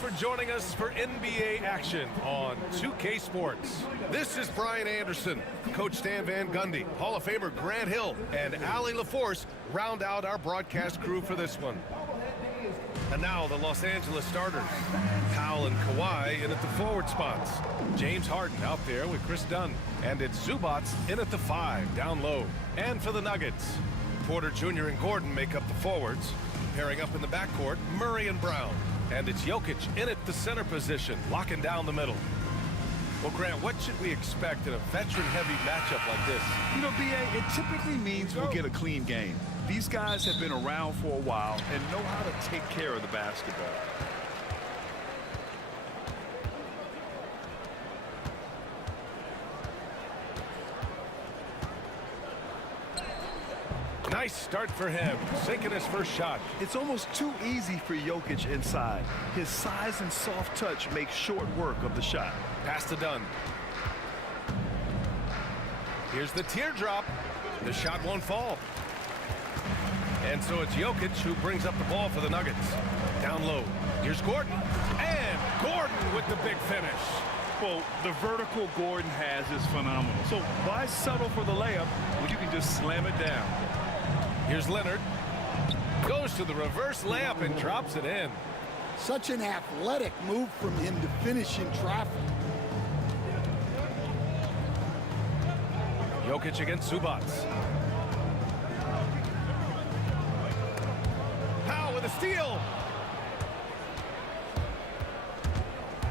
for joining us for NBA action on 2K Sports. This is Brian Anderson. Coach Stan Van Gundy, Hall of Famer Grant Hill, and Allie LaForce round out our broadcast crew for this one. And now the Los Angeles starters. Powell and Kawhi in at the forward spots. James Harden out there with Chris Dunn. And it's Zubac in at the 5, down low. And for the Nuggets, Porter Jr. and Gordon make up the forwards. Pairing up in the backcourt, Murray and Brown. And it's Jokic in at the center position, locking down the middle. Well, Grant, what should we expect in a veteran-heavy matchup like this? You know, B.A., it typically means we'll get a clean game. These guys have been around for a while and know how to take care of the basketball. Nice start for him, sinking his first shot. It's almost too easy for Jokic inside. His size and soft touch make short work of the shot. Pass to Dunn. Here's the teardrop. The shot won't fall. And so it's Jokic who brings up the ball for the Nuggets. Down low. Here's Gordon. And Gordon with the big finish. Well, the vertical Gordon has is phenomenal. So why settle for the layup when you can just slam it down? Here's Leonard. Goes to the reverse layup and drops it in. Such an athletic move from him to finish in traffic. Jokic against Zubac. Powell with a steal.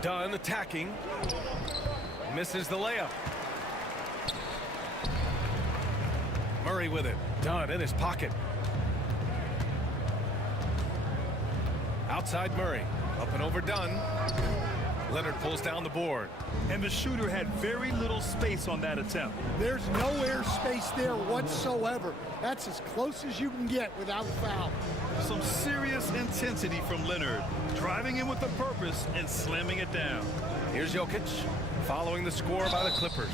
Dunn attacking. Misses the layup. Murray with it. Dunn in his pocket. Outside Murray. Up and over Dunn. Leonard pulls down the board. And the shooter had very little space on that attempt. There's no air space there whatsoever. That's as close as you can get without a foul. Some serious intensity from Leonard, driving in with a purpose and slamming it down. Here's Jokic, following the score by the Clippers.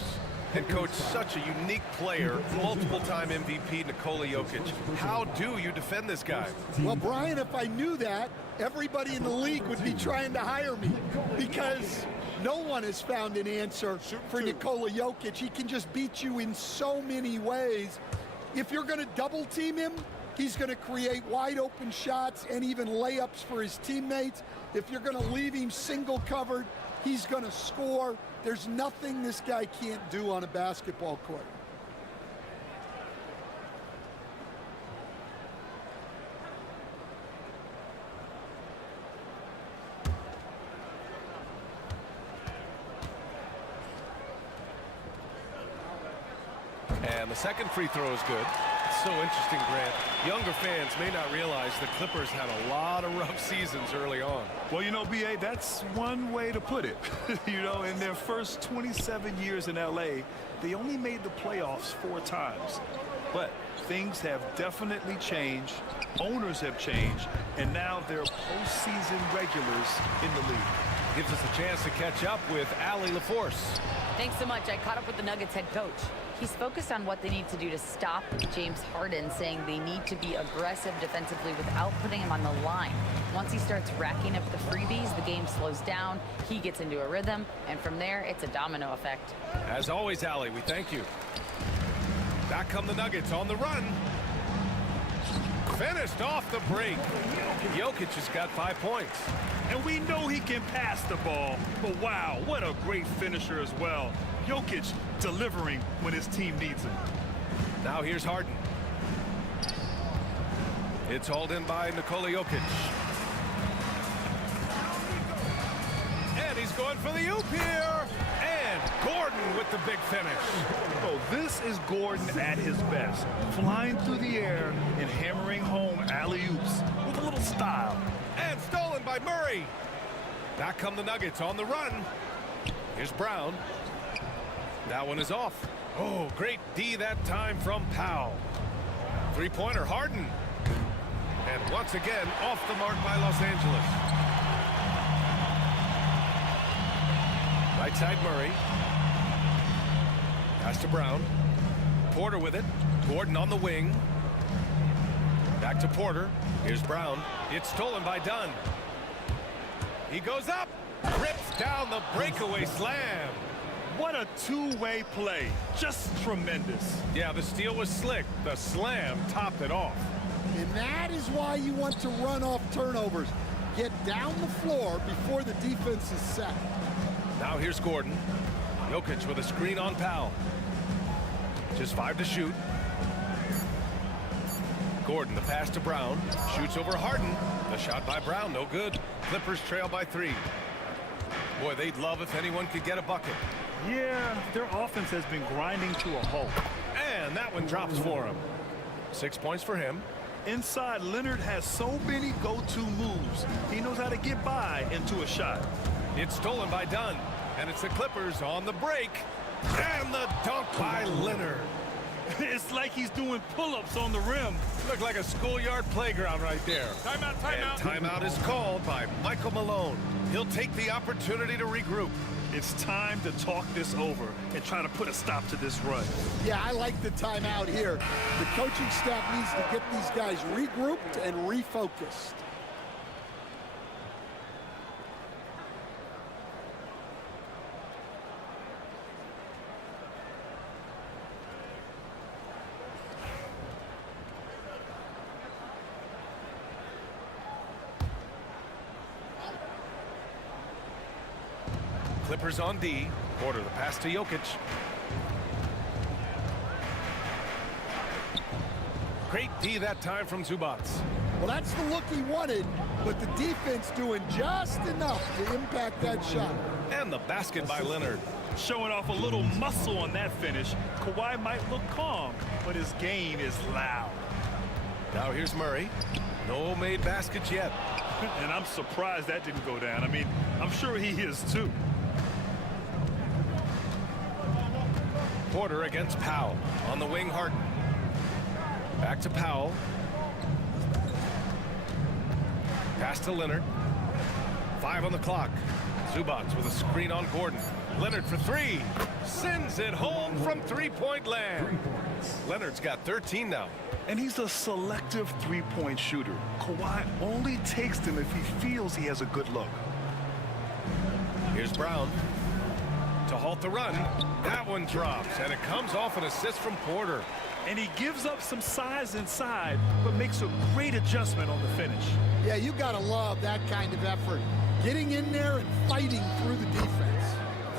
Head coach, such a unique player, multiple-time MVP Nikola Jokic. How do you defend this guy? Well, Brian, if I knew that, everybody in the league would be trying to hire me because no one has found an answer for Nikola Jokic. He can just beat you in so many ways. If you're going to double-team him, he's going to create wide-open shots and even layups for his teammates. If you're going to leave him single-covered, he's going to score. There's nothing this guy can't do on a basketball court. And the second free throw is good. It's so interesting, Grant. Younger fans may not realize the Clippers had a lot of rough seasons early on. Well, you know, B.A., that's one way to put it. You know, in their first 27 years in L.A., they only made the playoffs 4 times. But things have definitely changed. Owners have changed. And now they're postseason regulars in the league. Gives us a chance to catch up with Allie LaForce. Thanks so much. I caught up with the Nuggets head coach. He's focused on what they need to do to stop James Harden, saying they need to be aggressive defensively without putting him on the line. Once he starts racking up the freebies, the game slows down, he gets into a rhythm, and from there, it's a domino effect. As always, Allie, we thank you. Back come the Nuggets on the run. Finished off the break. Jokic has got 5 points. And we know he can pass the ball, but wow, what a great finisher as well. Jokic delivering when his team needs him. Now here's Harden. It's hauled in by Nikola Jokic. And he's going for the oop here. And Gordon with the big finish. Oh, this is Gordon at his best. Flying through the air and hammering home alley-oops with a little style. And stolen by Murray. Back come the Nuggets on the run. Here's Brown. That one is off. Oh, great D that time from Powell. Three-pointer Harden. And once again, off the mark by Los Angeles. Right side Murray. Pass to Brown. Porter with it. Gordon on the wing. Back to Porter. Here's Brown. It's stolen by Dunn. He goes up, rips down the breakaway slam. What a two-way play. Just tremendous. Yeah, the steal was slick. The slam topped it off. And that is why you want to run off turnovers. Get down the floor before the defense is set. Now here's Gordon. Jokic with a screen on Powell. Just 5 to shoot. Gordon, the pass to Brown. Shoots over Harden. The shot by Brown, no good. Clippers trail by 3. Boy, they'd love if anyone could get a bucket. Yeah, their offense has been grinding to a halt. And that one drops for him. 6 points for him. Inside, Leonard has so many go-to moves. He knows how to get by into a shot. It's stolen by Dunn. And it's the Clippers on the break. And the dunk by Leonard. It's like he's doing pull-ups on the rim. Looked like a schoolyard playground right there. Timeout, And timeout is called by Michael Malone. He'll take the opportunity to regroup. It's time to talk this over and try to put a stop to this run. Yeah, I like the timeout here. The coaching staff needs to get these guys regrouped and refocused. Clippers on D. Porter the pass to Jokic. Great D that time from Zubac. Well, that's the look he wanted, but the defense doing just enough to impact that shot. And the basket by Leonard. Showing off a little muscle on that finish. Kawhi might look calm, but his game is loud. Now here's Murray. No made baskets yet. And I'm surprised that didn't go down. I mean, I'm sure he is too. Porter against Powell. On the wing, Harden. Back to Powell. Pass to Leonard. 5 on the clock. Zubac with a screen on Gordon. Leonard for 3. Sends it home from three-point land. Leonard's got 13 now. And he's a selective three-point shooter. Kawhi only takes them if he feels he has a good look. Here's Brown. To halt the run. That one drops, and it comes off an assist from Porter. And he gives up some size inside, but makes a great adjustment on the finish. Yeah, you gotta love that kind of effort. Getting in there and fighting through the defense.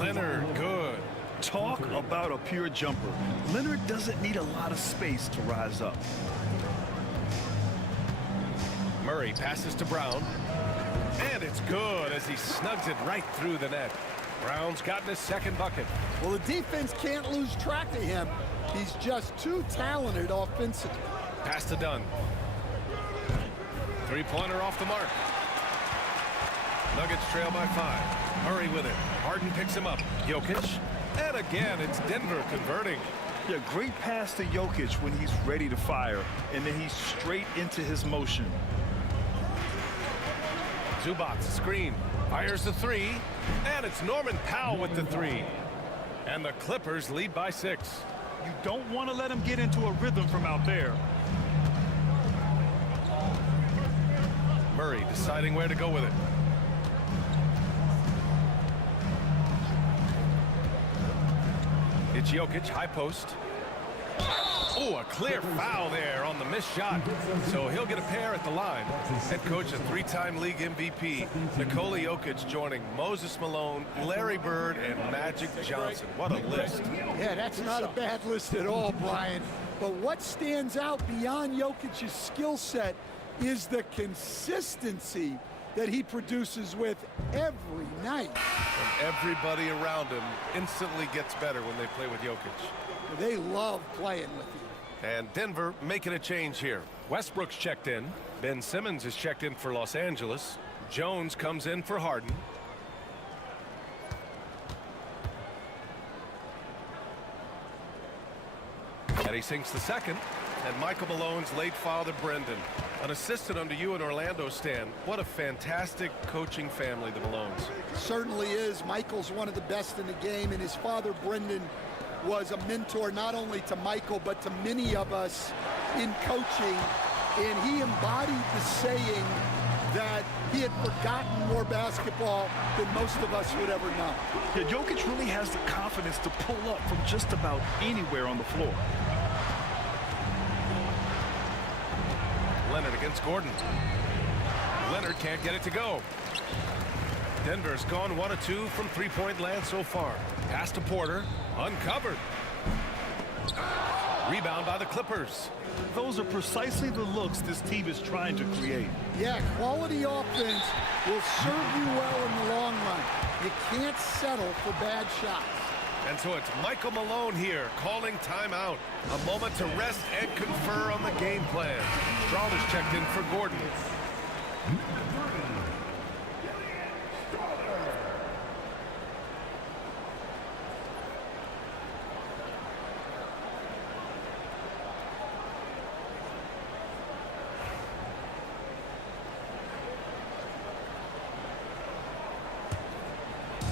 Leonard, good. Talk about a pure jumper. Leonard doesn't need a lot of space to rise up. Murray passes to Brown. And it's good as he snugs it right through the net. Brown's gotten his second bucket. Well, the defense can't lose track of him. He's just too talented offensively. Pass to Dunn. Three-pointer off the mark. Nuggets trail by 5. Murray with it. Harden picks him up. Jokic. And again, it's Denver converting. Yeah, great pass to Jokic when he's ready to fire, and then he's straight into his motion. Zubac, screen. Fires the 3. And it's Norman Powell with the 3. And the Clippers lead by 6. You don't want to let him get into a rhythm from out there. Murray deciding where to go with it. It's Jokic, high post. Oh, a clear foul there on the missed shot. So he'll get a pair at the line. Head coach and 3-time league MVP, Nikola Jokic, joining Moses Malone, Larry Bird, and Magic Johnson. What a list. Yeah, that's not a bad list at all, Brian. But what stands out beyond Jokic's skill set is the consistency that he produces with every night. And everybody around him instantly gets better when they play with Jokic. They love playing with him. And Denver making a change here. Westbrook's checked in. Ben Simmons is checked in for Los Angeles. Jones comes in for Harden. And he sinks the second. And Michael Malone's late father, Brendan, an assistant under you in Orlando, Stan. What a fantastic coaching family, the Malones. Certainly is. Michael's one of the best in the game, and his father, Brendan, was a mentor not only to Michael, but to many of us in coaching. And he embodied the saying that he had forgotten more basketball than most of us would ever know. Yeah, Jokic really has the confidence to pull up from just about anywhere on the floor. Leonard against Gordon. Leonard can't get it to go. Denver's gone 1 of 2 from three-point land so far. Pass to Porter, uncovered. Rebound by the Clippers. Those are precisely the looks this team is trying to create. Yeah, quality offense will serve you well in the long run. You can't settle for bad shots. And so it's Michael Malone here calling timeout. A moment to rest and confer on the game plan. Strawler's checked in for Gordon.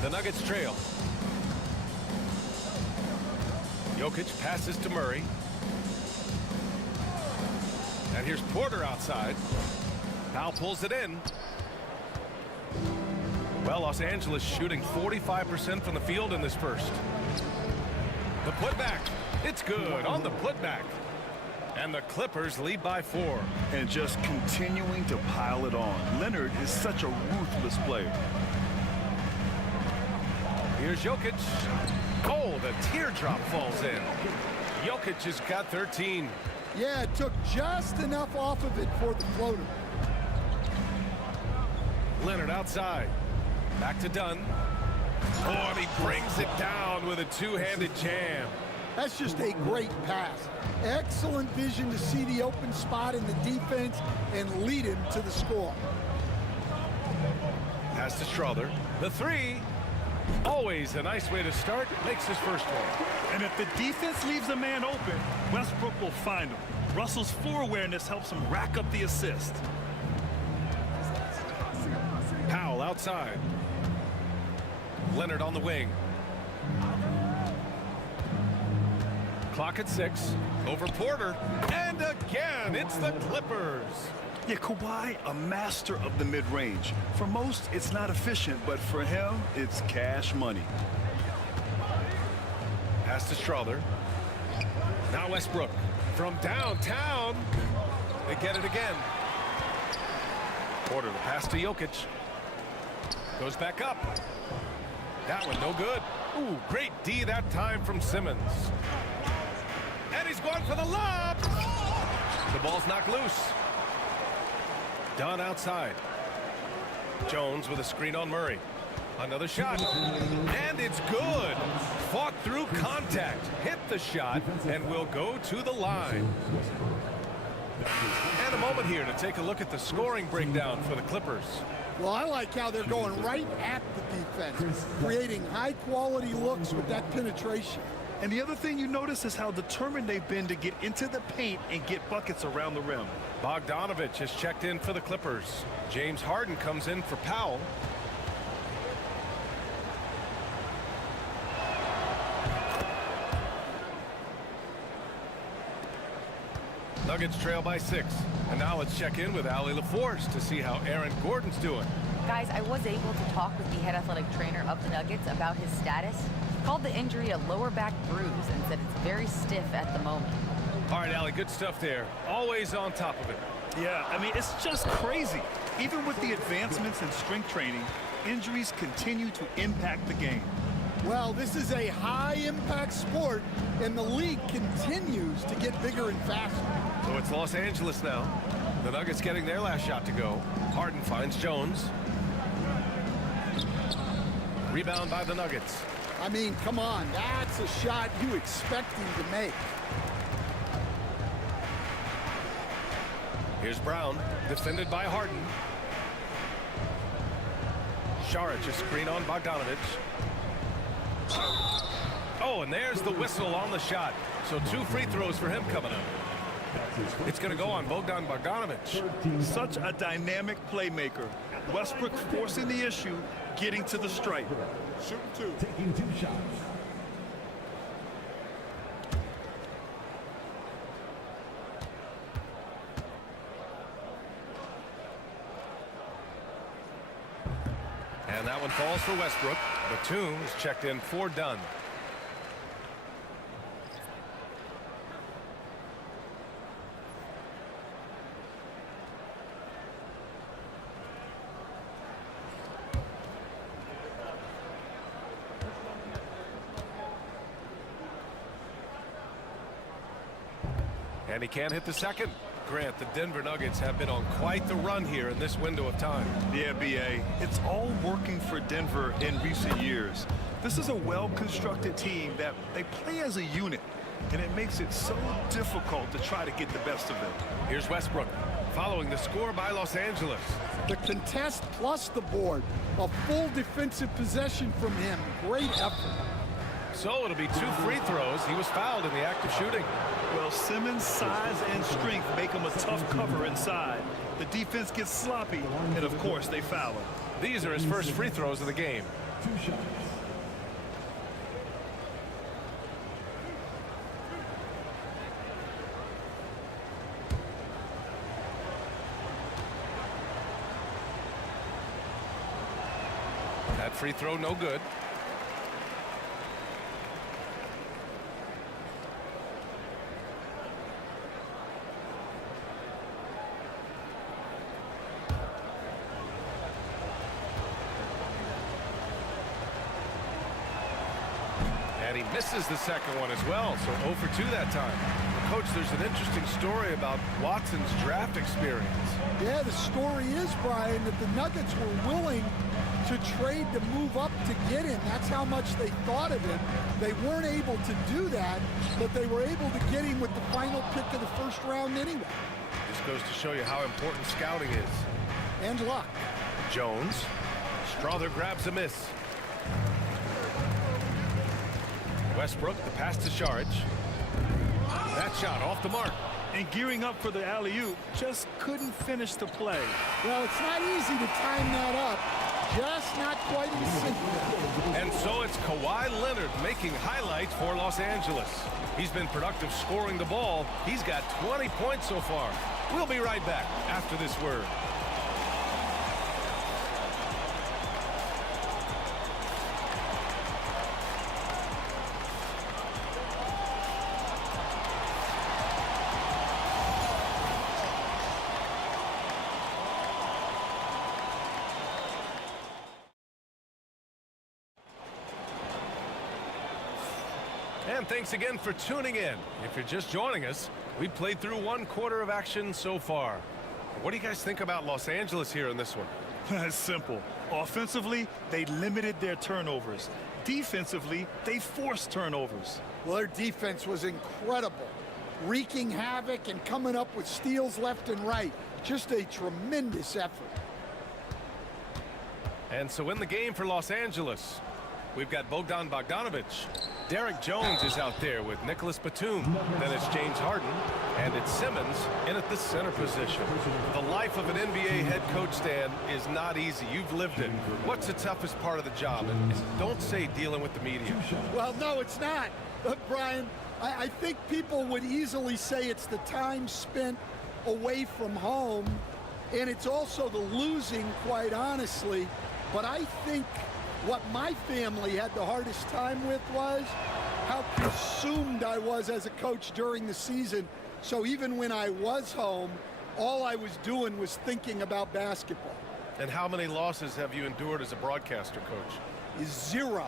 The Nuggets trail. Jokic passes to Murray. And here's Porter outside. Powell pulls it in. Well, Los Angeles shooting 45% from the field in this first. The putback. It's good on the putback. And the Clippers lead by 4. And just continuing to pile it on. Leonard is such a ruthless player. Here's Jokic. Oh, the teardrop falls in. Jokic has got 13. Yeah, it took just enough off of it for the floater. Leonard outside. Back to Dunn. Oh, and he brings it down with a two-handed jam. That's just a great pass. Excellent vision to see the open spot in the defense and lead him to the score. Pass to Strawler. The three. Always a nice way to start. Makes his first one. And if the defense leaves a man open, Westbrook will find him. Russell's floor awareness helps him rack up the assist. Powell outside. Leonard on the wing. Clock at 6. Over Porter. And again, it's the Clippers. Yeah, Kawhi, a master of the mid-range. For most, it's not efficient, but for him, it's cash money. Pass to Strawler. Now Westbrook. From downtown. They get it again. Porter, the pass to Jokic. Goes back up. That one no good. Ooh, great D that time from Simmons. And he's going for the lob. The ball's knocked loose. Dunn outside. Jones with a screen on Murray. Another shot. And it's good. Fought through contact. Hit the shot and will go to the line. And a moment here to take a look at the scoring breakdown for the Clippers. Well, I like how they're going right at the defense, creating high-quality looks with that penetration. And the other thing you notice is how determined they've been to get into the paint and get buckets around the rim. Bogdanovich has checked in for the Clippers. James Harden comes in for Powell. Nuggets trail by 6. And now let's check in with Allie LaForce to see how Aaron Gordon's doing. Guys, I was able to talk with the head athletic trainer of the Nuggets about his status. He called the injury a lower back bruise and said it's very stiff at the moment. All right, Allie, good stuff there. Always on top of it. Yeah, I mean, it's just crazy. Even with the advancements in strength training, injuries continue to impact the game. Well, this is a high-impact sport, and the league continues to get bigger and faster. So it's Los Angeles now. The Nuggets getting their last shot to go. Harden finds Jones. Rebound by the Nuggets. I mean, come on, that's a shot you expect him to make. Here's Brown, defended by Harden. Saric, a screen on Bogdanovich. Oh, and there's the whistle on the shot. So 2 free throws for him coming up. It's going to go on Bogdan Bogdanovich. Such a dynamic playmaker. Westbrook forcing the issue, getting to the stripe. Shooting 2. Taking 2 shots. that one falls for Westbrook. Batum is checked in for Dunn. And he can't hit the second. Grant, the Denver Nuggets have been on quite the run here in this window of time. Yeah, B.A. It's all working for Denver in recent years. This is a well-constructed team that they play as a unit, and it makes it so difficult to try to get the best of them. Here's Westbrook following the score by Los Angeles. The contest plus the board. A full defensive possession from him. Great effort. So it'll be 2 free throws. He was fouled in the act of shooting. Well, Simmons' size and strength make him a tough cover inside. The defense gets sloppy, and of course they foul him. These are his first free throws of the game. That free throw no good. And he misses the second one as well, so 0 for 2 that time. Coach, there's an interesting story about Watson's draft experience. Yeah, the story is, Brian, that the Nuggets were willing to trade to move up to get him. That's how much they thought of him. They weren't able to do that, but they were able to get him with the final pick of the first round anyway. This goes to show you how important scouting is. And luck. Jones. Strother grabs a miss. Westbrook, the pass to Saric. That shot off the mark. And gearing up for the alley-oop, just couldn't finish the play. Well, it's not easy to time that up. Just not quite in sync. And so it's Kawhi Leonard making highlights for Los Angeles. He's been productive scoring the ball. He's got 20 points so far. We'll be right back after this word. And thanks again for tuning in. If you're just joining us, we played through 1 quarter of action so far. What do you guys think about Los Angeles here in this one? It's simple. Offensively, they limited their turnovers. Defensively, they forced turnovers. Well, their defense was incredible. Wreaking havoc and coming up with steals left and right. Just a tremendous effort. And so in the game for Los Angeles, we've got Bogdan Bogdanovic. Derek Jones is out there with Nicholas Batum. Then it's James Harden. And it's Simmons in at the center position. The life of an NBA head coach, Stan, is not easy. You've lived it. What's the toughest part of the job? And don't say dealing with the media. Well, no, it's not. Brian, I think people would easily say it's the time spent away from home. And it's also the losing, quite honestly. But I think what my family had the hardest time with was how consumed I was as a coach during the season. So even when I was home, all I was doing was thinking about basketball. And how many losses have you endured as a broadcaster, Coach? 0.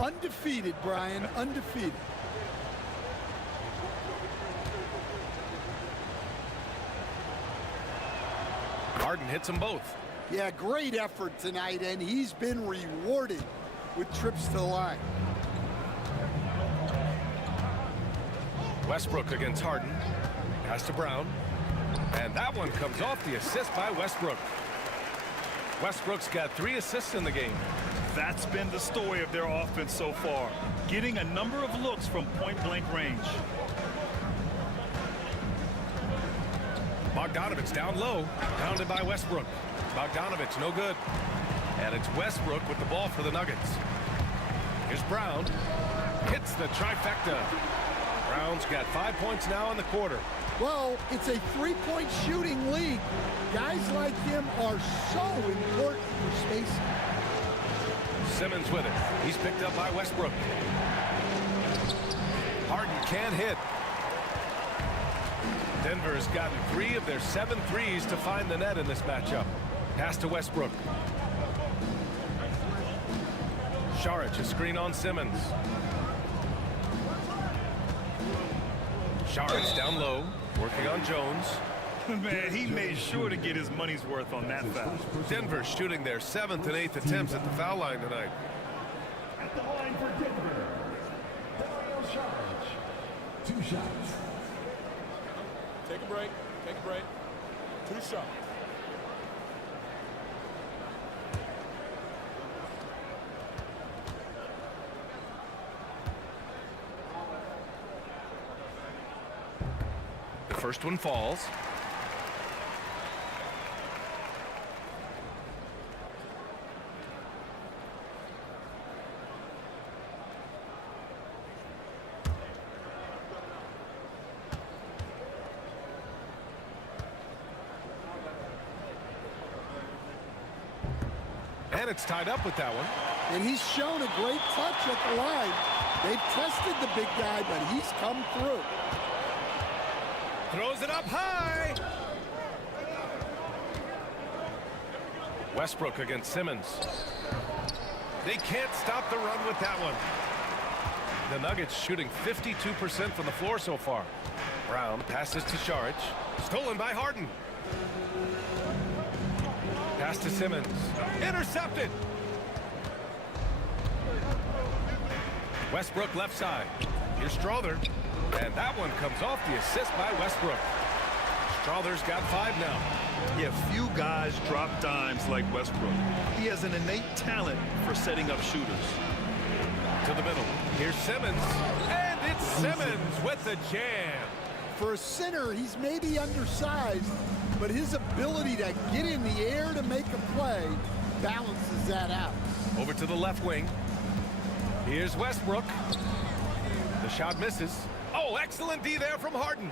Undefeated, Brian, undefeated. Harden hits them both. Yeah, great effort tonight, and he's been rewarded with trips to the line. Westbrook against Harden. Pass to Brown. And that one comes off the assist by Westbrook. Westbrook's got 3 assists in the game. That's been the story of their offense so far, getting a number of looks from point-blank range. Bogdanovic down low, pounded by Westbrook. Bogdanovic no good. And it's Westbrook with the ball for the Nuggets. Here's Brown. Hits the trifecta. Brown's got 5 points now in the quarter. Well, it's a three-point shooting league. Guys like him are so important for spacing. Simmons with it. He's picked up by Westbrook. Harden can't hit. Denver's gotten 3 of their 7 threes to find the net in this matchup. Pass to Westbrook. Šarić, a screen on Simmons. Šarić down low, working on Jones. Man, he made sure to get his money's worth on that foul. Denver shooting their 7th and 8th attempts at the foul line tonight. At the line for Denver, Šarić. 2 shots. Take a break. Take a break. 2 shots. The first one falls. And it's tied up with that one. And he's shown a great touch at the line. They've tested the big guy, but he's come through. Throws it up high. Westbrook against Simmons. They can't stop the run with that one. The Nuggets shooting 52% from the floor so far. Brown passes to Šarić. Stolen by Harden. Pass to Simmons. Intercepted. Westbrook left side. Here's Strother. And that one comes off the assist by Westbrook. Strother's got 5 now. Yeah, few guys drop dimes like Westbrook. He has an innate talent for setting up shooters. To the middle. Here's Simmons. And it's Simmons with the jam. For a center, he's maybe undersized, but his ability to get in the air to make a play balances that out. Over to the left wing. Here's Westbrook. The shot misses. Oh, excellent D there from Harden.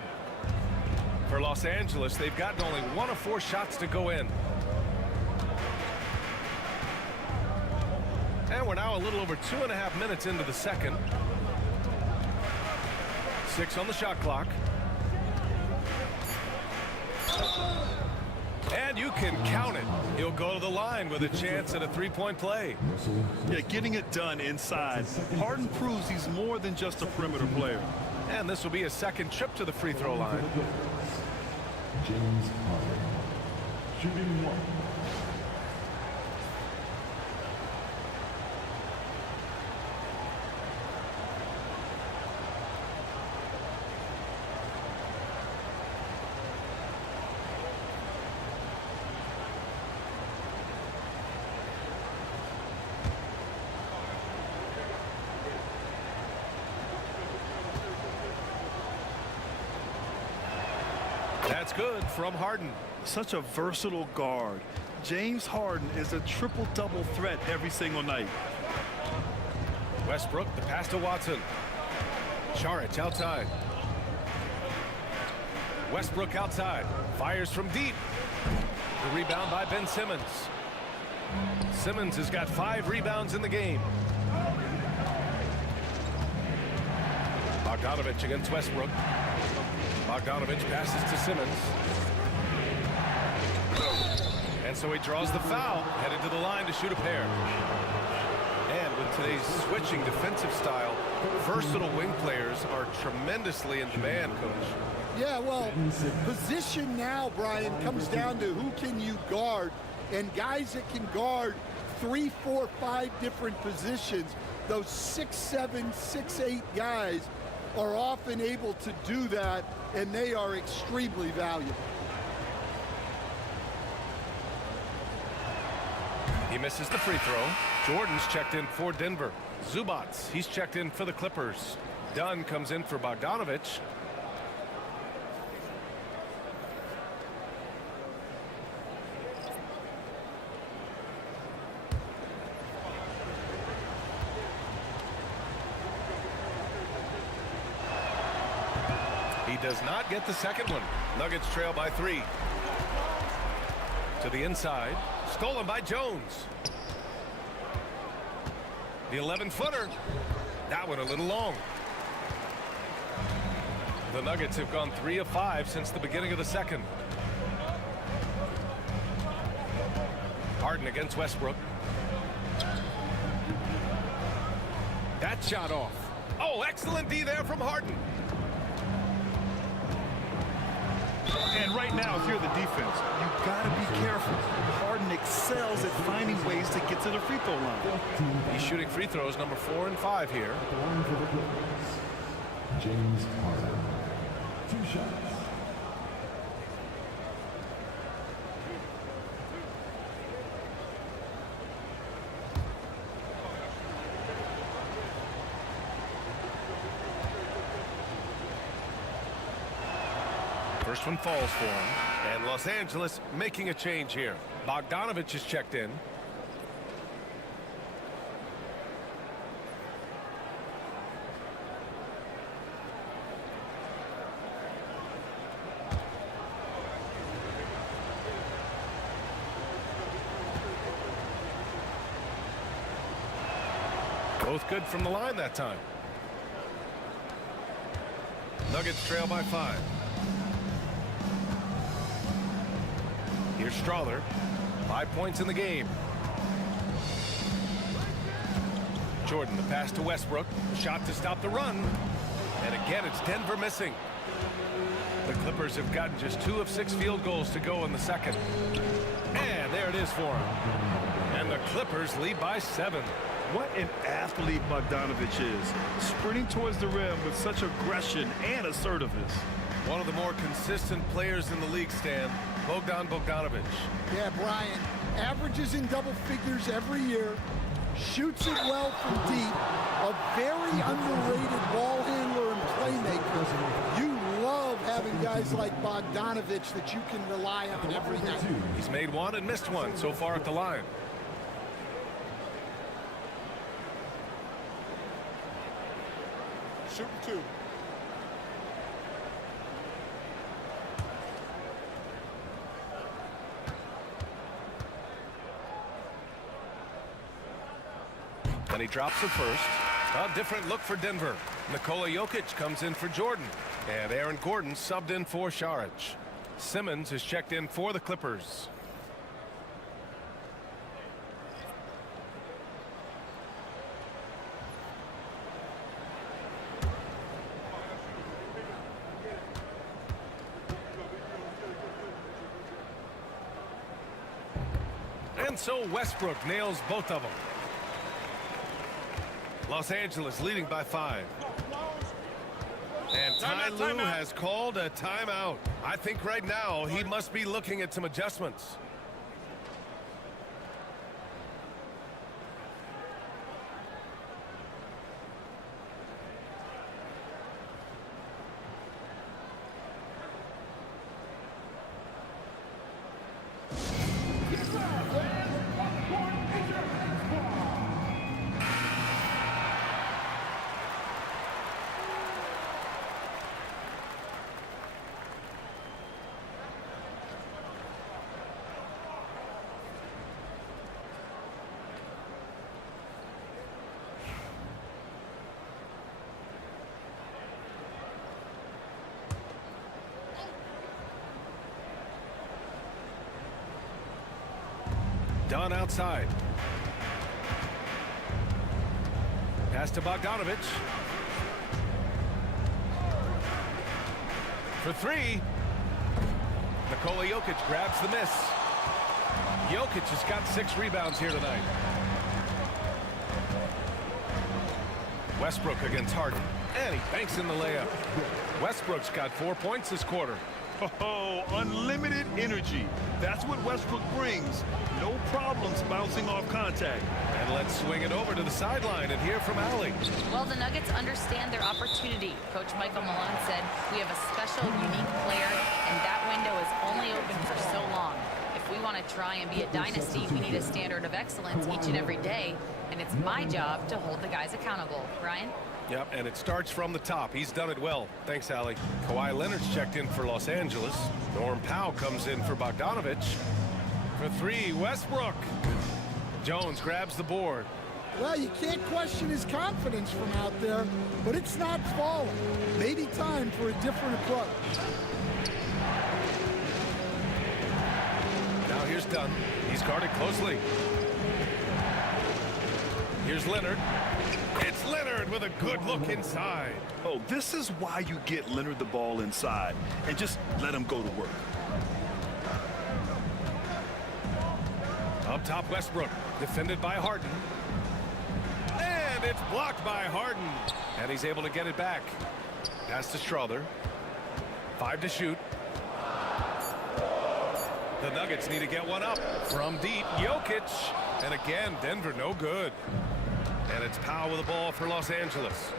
For Los Angeles, they've gotten only 1 of 4 shots to go in. And we're now a little over 2.5 minutes into the second. 6 on the shot clock. And you can count it. He'll go to the line with a chance at a 3-point play. Yeah, getting it done inside. Harden proves he's more than just a perimeter player. And this will be a second trip to the free throw line. James Harden. Shooting 1. That's good from Harden. Such a versatile guard. James Harden is a triple-double threat every single night. Westbrook, the pass to Watson. Šarić outside. Westbrook outside. Fires from deep. The rebound by Ben Simmons. Simmons has got 5 rebounds in the game. Bogdanović against Westbrook. Bogdanović passes to Simmons. And so he draws the foul, headed to the line to shoot a pair. And with today's switching defensive style, versatile wing players are tremendously in demand, Coach. Yeah, well, position now, Brian, comes down to who can you guard. And guys that can guard 3, 4, 5 different positions, those 6'7", 6'8" guys are often able to do that, and they are extremely valuable. He misses the free throw. Jordan's checked in for Denver. Zubats, he's checked in for the Clippers. Dunn comes in for Bogdanović. He does not get the second one. Nuggets trail by 3. To the inside. Stolen by Jones. The 11-footer. That one a little long. The Nuggets have gone 3 of 5 since the beginning of the second. Harden against Westbrook. That shot off. Oh, excellent D there from Harden. And right now, if you're the defense, you got to be careful. Harden excels at finding ways to get to the free throw line. He's shooting free throws number 4 and 5 here. At the line for the Clippers, James Harden. 2 shots. First one falls for him. And Los Angeles making a change here. Bogdanovich is checked in. Both good from the line that time. Nuggets trail by 5. Here's Strawler. 5 points in the game. Jordan, the pass to Westbrook. Shot to stop the run. And again, it's Denver missing. The Clippers have gotten just 2 of 6 field goals to go in the second. And there it is for them. And the Clippers lead by 7. What an athlete Bogdanovich is. Sprinting towards the rim with such aggression and assertiveness. One of the more consistent players in the league, Stan. Bogdanovich. Yeah, Brian. Averages in double figures every year. Shoots it well from deep. A very underrated ball handler and playmaker. You love having guys like Bogdanovich that you can rely on every night. He's made 1 and missed 1 so far at the line. Shooting 2. And he drops it first. A different look for Denver. Nikola Jokic comes in for Jordan. And Aaron Gordon subbed in for Saric. Simmons is checked in for the Clippers. And so Westbrook nails both of them. Los Angeles leading by 5. And Ty Lue has called a timeout. I think right now he must be looking at some adjustments. Dunn outside. Pass to Bogdanovich. For 3. Nikola Jokic grabs the miss. Jokic has got 6 rebounds here tonight. Westbrook against Harden. And he banks in the layup. Westbrook's got 4 points this quarter. Oh, unlimited energy. That's what Westbrook brings. No problems bouncing off contact. And let's swing it over to the sideline and hear from Allie. Well, the Nuggets understand their opportunity. Coach Michael Malone said, we have a special, unique player, and that window is only open for so long. If we want to try and be a dynasty, we need a standard of excellence each and every day, and it's my job to hold the guys accountable. Ryan? Yep, and it starts from the top. He's done it well. Thanks, Allie. Kawhi Leonard's checked in for Los Angeles. Norm Powell comes in for Bogdanovich. For three, Westbrook. Jones grabs the board. Well, you can't question his confidence from out there, but it's not falling. Maybe time for a different approach. Now here's Dunn. He's guarded closely. Here's Leonard. It's Leonard with a good look inside. Oh, this is why you get Leonard the ball inside and just let him go to work. Up top, Westbrook, defended by Harden. And it's blocked by Harden. And he's able to get it back. Pass to Strother. 5 to shoot. The Nuggets need to get one up. From deep, Jokic. And again, Denver no good. And it's Powell with the ball for Los Angeles.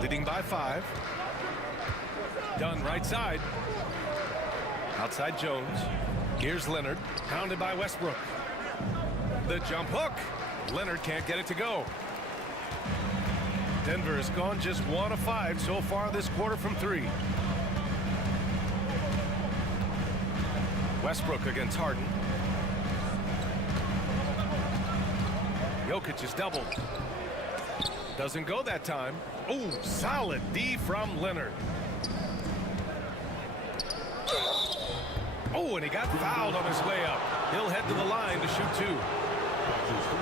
Leading by 5. Dunn right side. Outside Jones. Here's Leonard. Pounded by Westbrook. The jump hook. Leonard can't get it to go. Denver has gone just 1 of 5 so far this quarter from 3. Westbrook against Harden. Jokic is doubled. Doesn't go that time. Oh, solid D from Leonard. Oh, and he got fouled on his way up. He'll head to the line to shoot 2.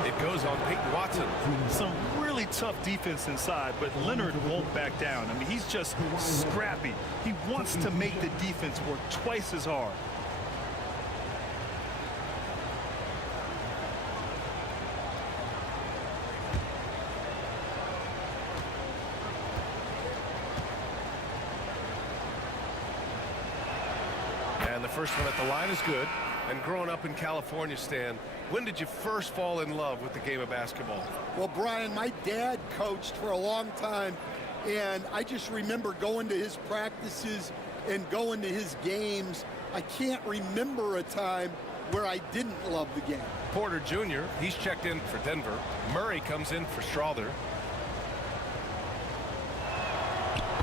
It goes on Peyton Watson. Some really tough defense inside, but Leonard won't back down. I mean, he's just scrappy. He wants to make the defense work twice as hard. And the first one at the line is good. And growing up in California, Stan, when did you first fall in love with the game of basketball? Well, Brian, my dad coached for a long time, and I just remember going to his practices and going to his games. I can't remember a time where I didn't love the game. Porter Jr., he's checked in for Denver. Murray comes in for Strother.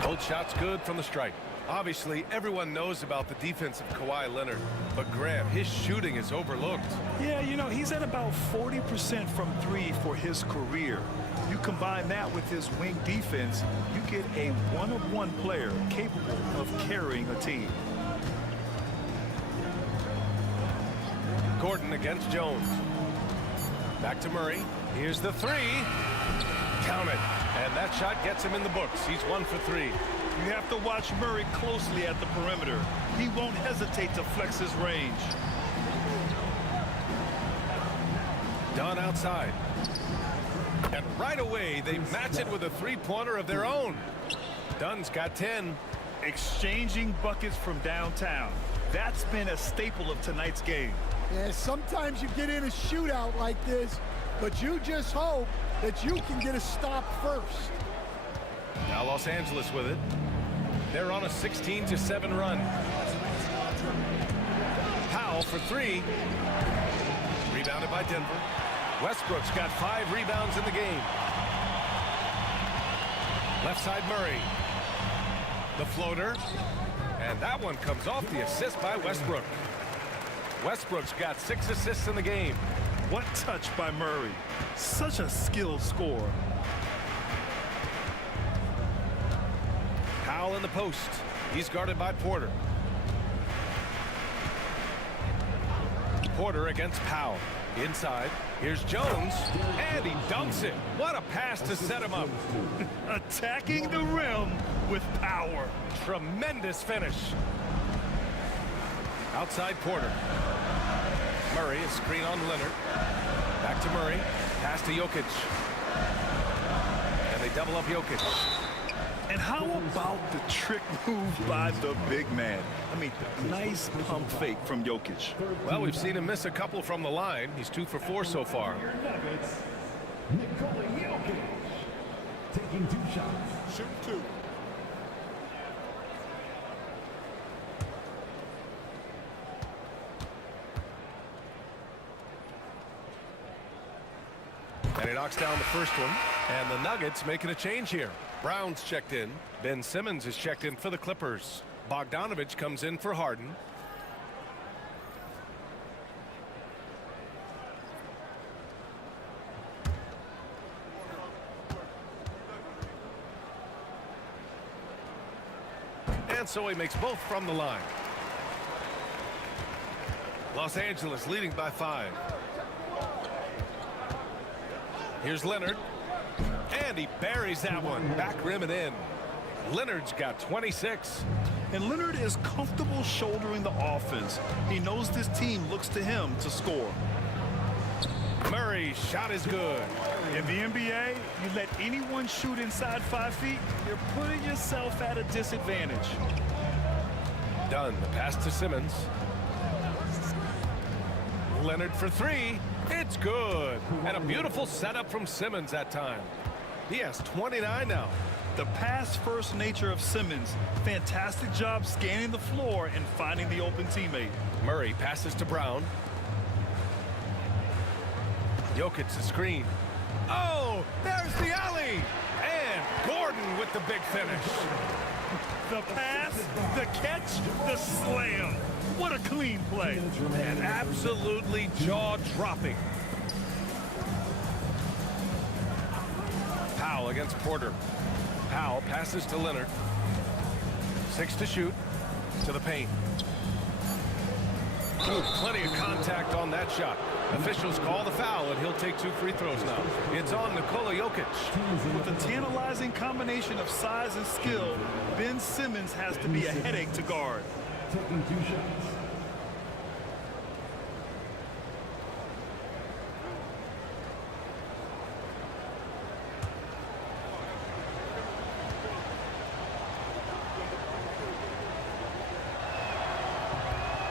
Both shots good from the stripe. Obviously, everyone knows about the defense of Kawhi Leonard, but Grant, his shooting is overlooked. Yeah, you know, he's at about 40% from 3 for his career. You combine that with his wing defense, you get a one-of-one player capable of carrying a team. Gordon against Jones. Back to Murray. Here's the 3. Count it. And that shot gets him in the books. He's 1 for 3. You have to watch Murray closely at the perimeter. He won't hesitate to flex his range. Dunn outside. And right away, they match it with a three-pointer of their own. Dunn's got 10. Exchanging buckets from downtown. That's been a staple of tonight's game. Yeah, sometimes you get in a shootout like this, but you just hope that you can get a stop first. Now Los Angeles with it. They're on a 16-7 run. Powell for 3. Rebounded by Denver. Westbrook's got 5 rebounds in the game. Left side Murray. The floater. And that one comes off the assist by Westbrook. Westbrook's got 6 assists in the game. What touch by Murray. Such a skilled scorer. Powell in the post. He's guarded by Porter. Porter against Powell. Inside. Here's Jones. And he dunks it. What a pass to set him up. Attacking the rim with power. Tremendous finish. Outside Porter. Murray, a screen on Leonard. Back to Murray. Pass to Jokic. And they double up Jokic. And how about the trick move by the big man? I mean, nice pump fake from Jokic. Well, we've seen him miss a couple from the line. He's 2 for 4 so far. Nikola Jokic taking 2 shots. Shooting 2. And he knocks down the first one. And the Nuggets making a change here. Brown's checked in. Ben Simmons is checked in for the Clippers. Bogdanovich comes in for Harden. And so he makes both from the line. Los Angeles leading by 5. Here's Leonard. And he buries that one. Back rim and in. Leonard's got 26. And Leonard is comfortable shouldering the offense. He knows this team looks to him to score. Murray's shot is good. In the NBA, you let anyone shoot inside 5 feet, you're putting yourself at a disadvantage. Dunn, the pass to Simmons. Leonard for 3. It's good. And a beautiful setup from Simmons that time. He has 29 now. The pass-first nature of Simmons. Fantastic job scanning the floor and finding the open teammate. Murray passes to Brown. Jokic the screen. Oh, there's the alley. And Gordon with the big finish. The pass, the catch, the slam. What a clean play. And absolutely jaw-dropping. Powell against Porter. Powell passes to Leonard. 6 to shoot. To the paint. Ooh, plenty of contact on that shot. Officials call the foul, and he'll take 2 free throws now. It's on Nikola Jokic. With a tantalizing combination of size and skill, Ben Simmons has to be a headache to guard. Taking 2 shots.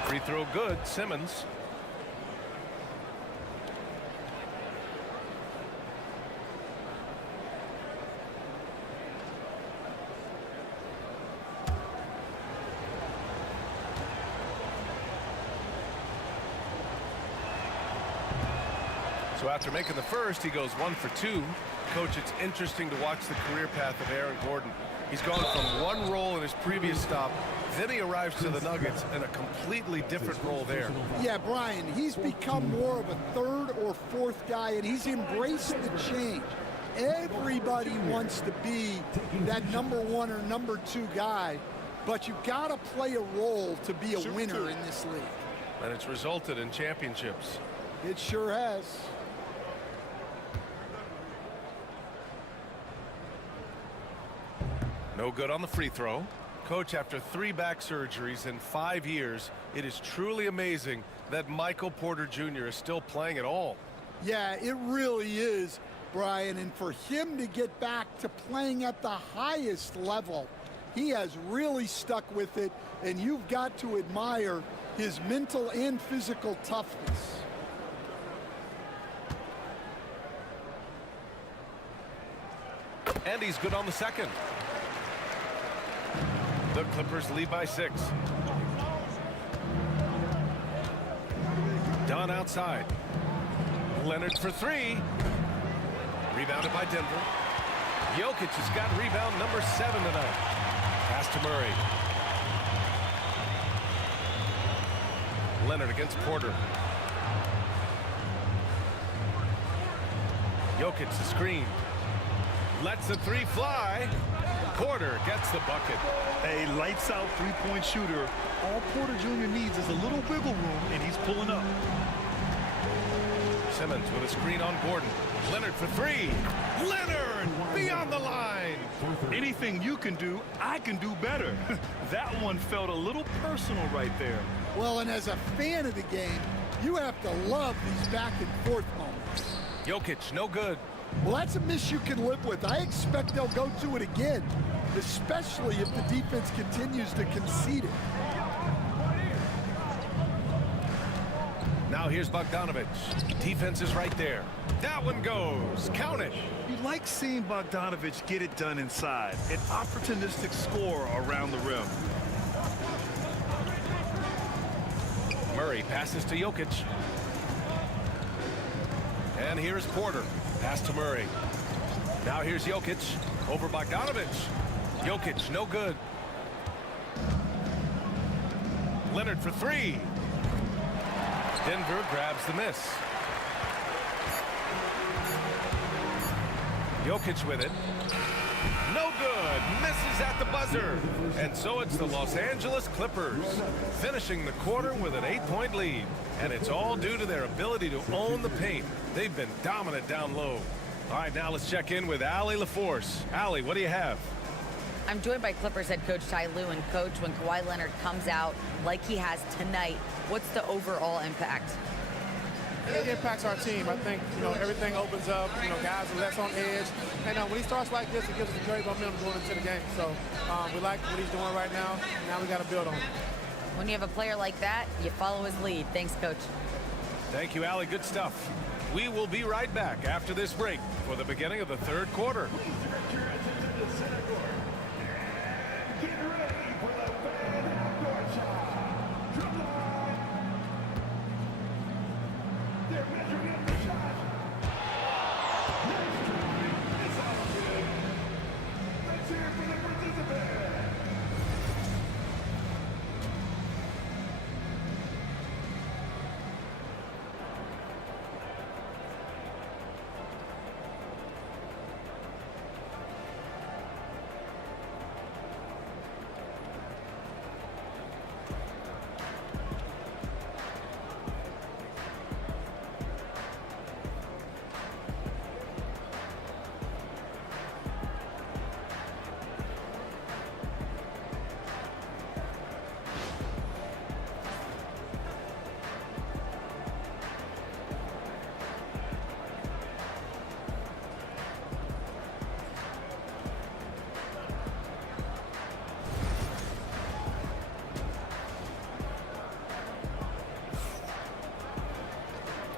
Free throw good, Simmons. So after making the first, he goes 1 for 2. Coach, it's interesting to watch the career path of Aaron Gordon. He's gone from one role in his previous stop, then he arrives to the Nuggets in a completely different role there. Yeah, Brian, he's become more of a 3rd or 4th guy, and he's embraced the change. Everybody wants to be that number 1 or number 2 guy, but you've got to play a role to be a winner in this league. And it's resulted in championships. It sure has. No good on the free throw. Coach, after 3 back surgeries in 5 years, it is truly amazing that Michael Porter Jr. is still playing at all. Yeah, it really is, Brian. And for him to get back to playing at the highest level, he has really stuck with it, and you've got to admire his mental and physical toughness. And he's good on the second. The Clippers lead by 6. Dunn outside. Leonard for 3. Rebounded by Denver. Jokic has got rebound number 7 tonight. Pass to Murray. Leonard against Porter. Jokic the screen. Lets the 3 fly. Porter gets the bucket. A lights-out 3-point shooter. All Porter Jr. needs is a little wiggle room, and he's pulling up. Simmons with a screen on Gordon. Leonard for 3. Leonard beyond the line. Anything you can do, I can do better. That one felt a little personal right there. Well, and as a fan of the game, you have to love these back-and-forth moments. Jokic, no good. Well, that's a miss you can live with. I expect they'll go to it again, especially if the defense continues to concede it. Now here's Bogdanovich. Defense is right there. That one goes. Count it. You like seeing Bogdanovich get it done inside. An opportunistic score around the rim. Murray passes to Jokic. And here's Porter. Pass to Murray. Now here's Jokic. Over Bogdanovich. Jokic, no good. Leonard for three. Denver grabs the miss. Jokic with it. No good. Misses at the buzzer. And so it's the Los Angeles Clippers finishing the quarter with an 8-point lead. And it's all due to their ability to own the paint. They've been dominant down low. All right, now let's check in with Allie LaForce. Allie, what do you have? I'm joined by Clippers head coach Ty Lue. And coach, when Kawhi Leonard comes out like he has tonight, what's the overall impact? It impacts our team. I think, everything opens up. Guys are less on edge. And when he starts like this, it gives us a great momentum going into the game. So we like what he's doing right now. Now we got to build on it. When you have a player like that, you follow his lead. Thanks, coach. Thank you, Allie. Good stuff. We will be right back after this break for the beginning of the third quarter.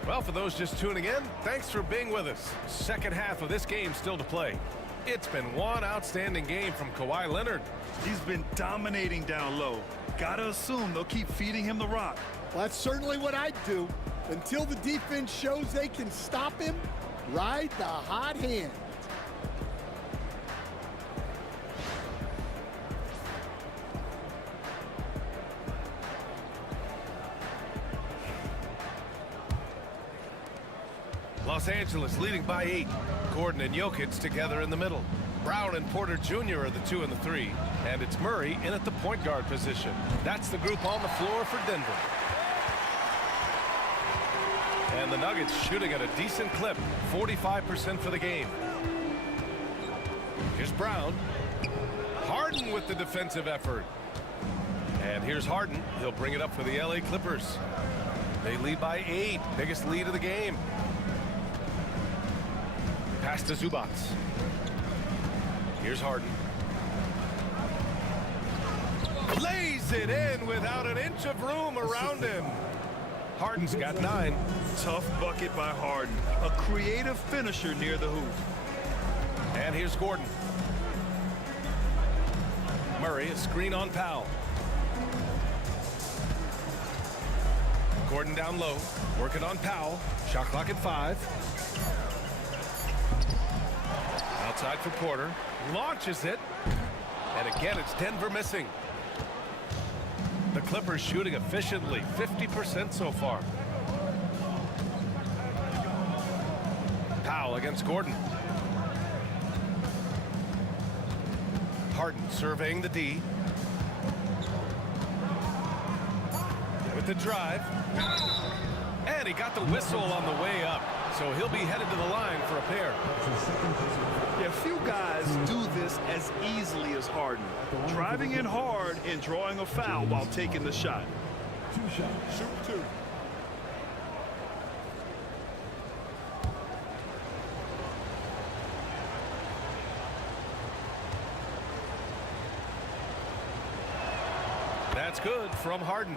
Well, for those just tuning in, thanks for being with us. Second half of this game still to play. It's been one outstanding game from Kawhi Leonard. He's been dominating down low. Gotta assume they'll keep feeding him the rock. Well, that's certainly what I'd do. Until the defense shows they can stop him, ride the hot hand. Los Angeles leading by 8. Gordon and Jokic together in the middle. Brown and Porter Jr. are the 2 and the 3. And it's Murray in at the point guard position. That's the group on the floor for Denver. And the Nuggets shooting at a decent clip, 45% for the game. Here's Brown. Harden with the defensive effort. And here's Harden. He'll bring it up for the LA Clippers. They lead by 8. Biggest lead of the game. Pass to Zubac. Here's Harden. Lays it in without an inch of room around him. Harden's got 9. Tough bucket by Harden. A creative finisher near the hoop. And here's Gordon. Murray, a screen on Powell. Gordon down low, working on Powell. Shot clock at 5. Outside for Porter. Launches it. And again, it's Denver missing. The Clippers shooting efficiently, 50% so far. Powell against Gordon. Harden surveying the D. With the drive. And he got the whistle on the way up. So he'll be headed to the line for a pair. Yeah, few guys do this as easily as Harden. Driving in hard and drawing a foul while taking the shot. 2 shots. Shoot 2. That's good from Harden.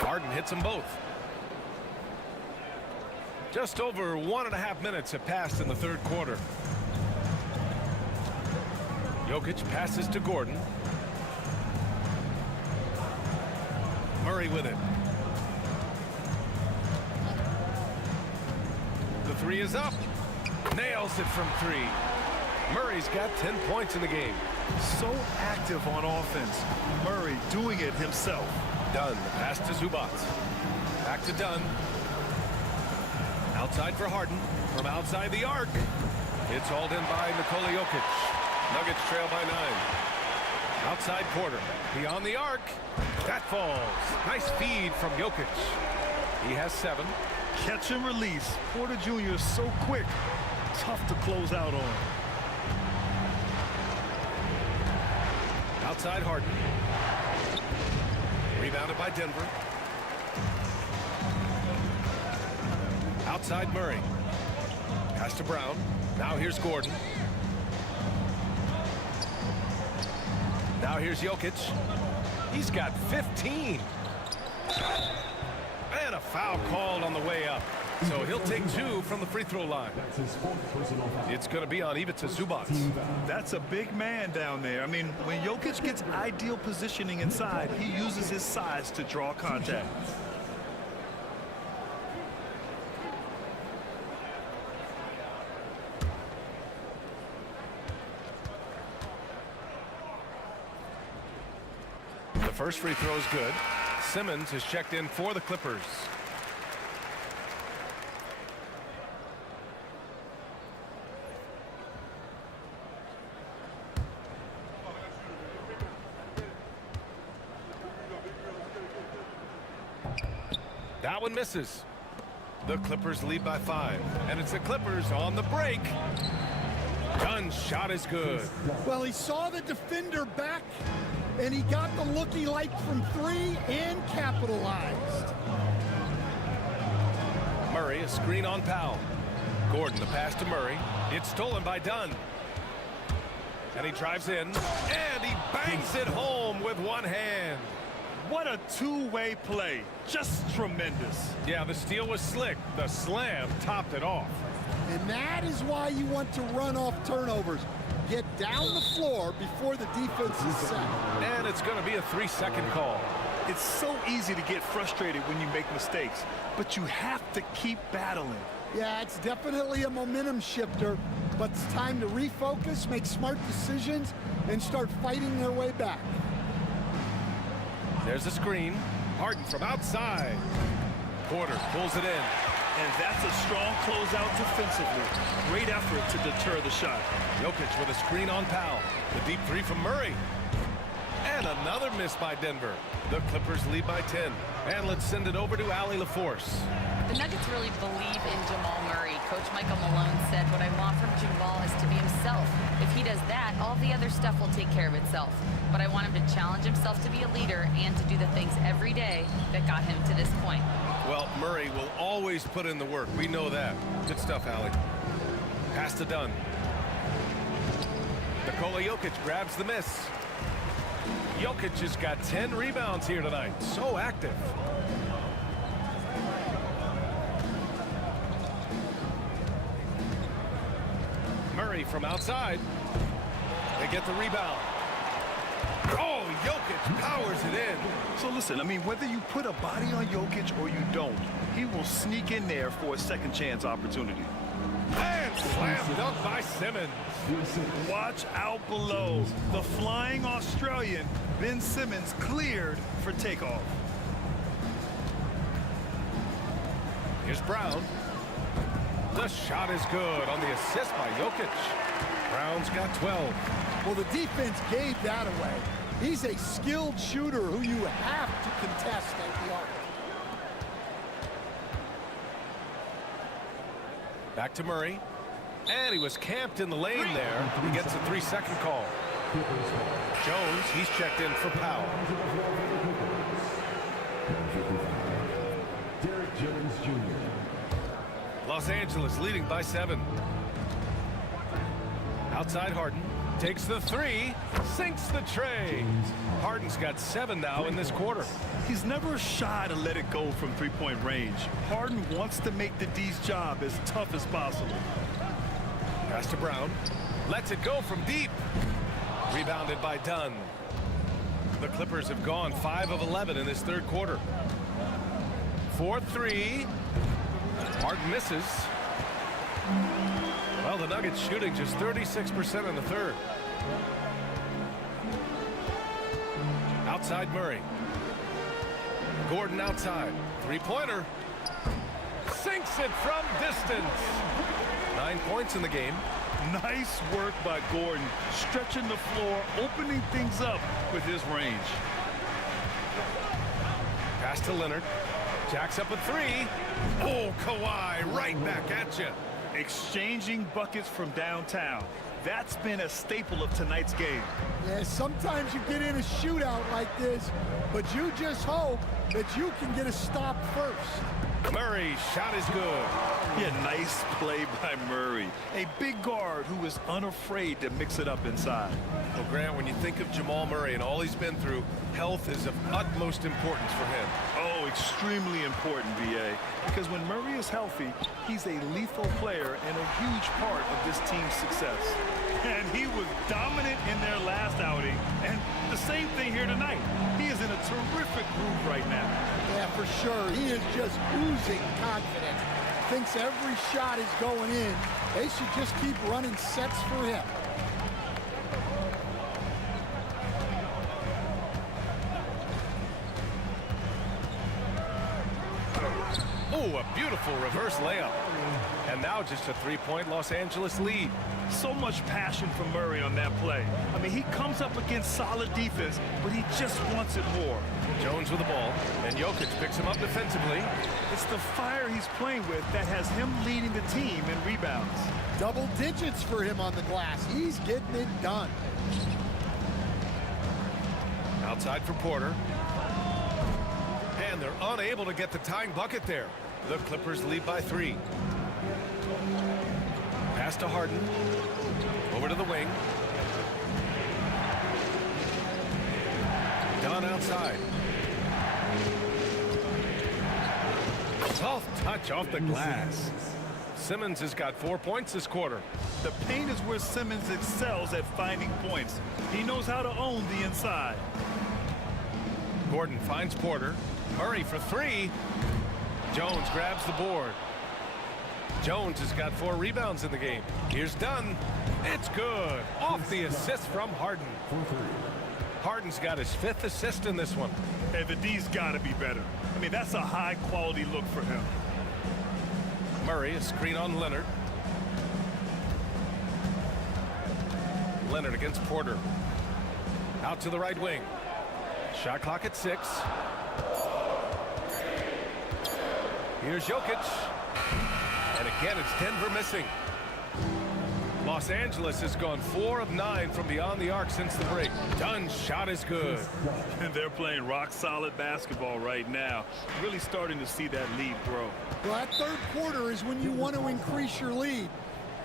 Harden hits them both. Just over 1.5 minutes have passed in the third quarter. Jokic passes to Gordon. Murray with it. The three is up. Nails it from three. Murray's got 10 points in the game. So active on offense. Murray doing it himself. Dunn, the pass to Zubac. Back to Dunn. Outside for Harden. From outside the arc. It's hauled in by Nikola Jokic. Nuggets trail by 9. Outside quarter. Beyond the arc. That falls. Nice feed from Jokic. He has 7. Catch and release. Porter Jr. is so quick. Tough to close out on. Outside Harden. Rebounded by Denver. Outside Murray. Pass to Brown. Now here's Gordon. Now here's Jokic. He's got 15. And a foul called on the way up. So he'll take 2 from the free throw line. It's going to be on Ivica Zubac. That's a big man down there. I mean, when Jokic gets ideal positioning inside, he uses his size to draw contact. The first free throw is good. Simmons has checked in for the Clippers. That one misses. The Clippers lead by 5. And it's the Clippers on the break. Dunn's shot is good. Well, he saw the defender back, and he got the look he liked from 3 and capitalized. Murray, a screen on Powell. Gordon, the pass to Murray. It's stolen by Dunn. And he drives in, and he bangs it home with one hand. What a two-way play. Just tremendous. Yeah, the steal was slick. The slam topped it off. And that is why you want to run off turnovers. Get down the floor before the defense is set. And it's going to be a 3-second call. It's so easy to get frustrated when you make mistakes, but you have to keep battling. Yeah, it's definitely a momentum shifter, but it's time to refocus, make smart decisions, and start fighting their way back. There's a screen. Harden from outside. Porter pulls it in. And that's a strong closeout defensively. Great effort to deter the shot. Jokic with a screen on Powell. The deep 3 from Murray. And another miss by Denver. The Clippers lead by 10. And let's send it over to Allie LaForce. The Nuggets really believe in Jamal Murray. Coach Michael Malone said, what I want from Jamal is to be himself. If he does that, all the other stuff will take care of itself. But I want him to challenge himself to be a leader and to do the things every day that got him to this point. Well, Murray will always put in the work. We know that. Good stuff, Allie. Pass to Dunn. Nikola Jokic grabs the miss. Jokic has got 10 rebounds here tonight. So active. Murray from outside. They get the rebound. Oh, Jokic powers it in. So listen, I mean, whether you put a body on Jokic or you don't, he will sneak in there for a second chance opportunity. And slam dunk by Simmons. Watch out below. The flying Australian, Ben Simmons, cleared for takeoff. Here's Brown. The shot is good on the assist by Jokic. Brown's got 12. Well, the defense gave that away. He's a skilled shooter who you have to contest at the arc. Back to Murray. And he was camped in the lane there. He gets a 3-second call. Jones, he's checked in for Powell. Derek Jones Jr. Los Angeles leading by 7. Outside Harden. Takes the three, sinks the tray. Harden's got 7 now in this quarter. He's never shy to let it go from three-point range. Harden wants to make the D's job as tough as possible. Pass to Brown. Lets it go from deep. Rebounded by Dunn. The Clippers have gone 5 of 11 in this third quarter. 4-3. Harden misses. Well, the Nuggets shooting just 36% in the third. Outside Murray. Gordon outside. Three-pointer. Sinks it from distance. 9 points in the game. Nice work by Gordon, stretching the floor, opening things up with his range. Pass to Leonard. Jacks up a three. Oh, Kawhi right back at you. Exchanging buckets from downtown. That's been a staple of tonight's game. Yeah, sometimes you get in a shootout like this, but you just hope that you can get a stop first. Murray shot is good. Yeah, nice play by Murray. A big guard who is unafraid to mix it up inside. Well, Grant, when you think of Jamal Murray and all he's been through, health is of utmost importance for him. Oh, extremely important, B.A. Because when Murray is healthy, he's a lethal player and a huge part of this team's success. And he was dominant in their last outing, and the same thing here tonight. He is in a terrific groove right now. Yeah, for sure. He is just oozing confidence. Thinks every shot is going in. They should just keep running sets for him. Oh, a beautiful reverse layup. And now just a three-point Los Angeles lead. So much passion from Murray on that play. I mean, he comes up against solid defense, but he just wants it more. Jones with the ball, and Jokic picks him up defensively. It's the fire he's playing with that has him leading the team in rebounds. Double digits for him on the glass. He's getting it done. Outside for Porter. And they're unable to get the tying bucket there. The Clippers lead by 3. Pass to Harden. Over to the wing. Dunn outside. Soft touch off the glass. Simmons has got 4 points this quarter. The paint is where Simmons excels at finding points. He knows how to own the inside. Gordon finds Porter. Murray for 3. Jones grabs the board. Jones has got 4 rebounds in the game. Here's Dunn. It's good. Off the assist from Harden. Harden's got his 5th assist in this one. Hey, the D's got to be better. I mean, that's a high-quality look for him. Murray, a screen on Leonard. Leonard against Porter. Out to the right wing. Shot clock at 6. Here's Jokic. And again, it's Denver missing. Los Angeles has gone 4 of 9 from beyond the arc since the break. Dunn's shot is good. And they're playing rock-solid basketball right now. Really starting to see that lead grow. Well, that third quarter is when you want to increase your lead.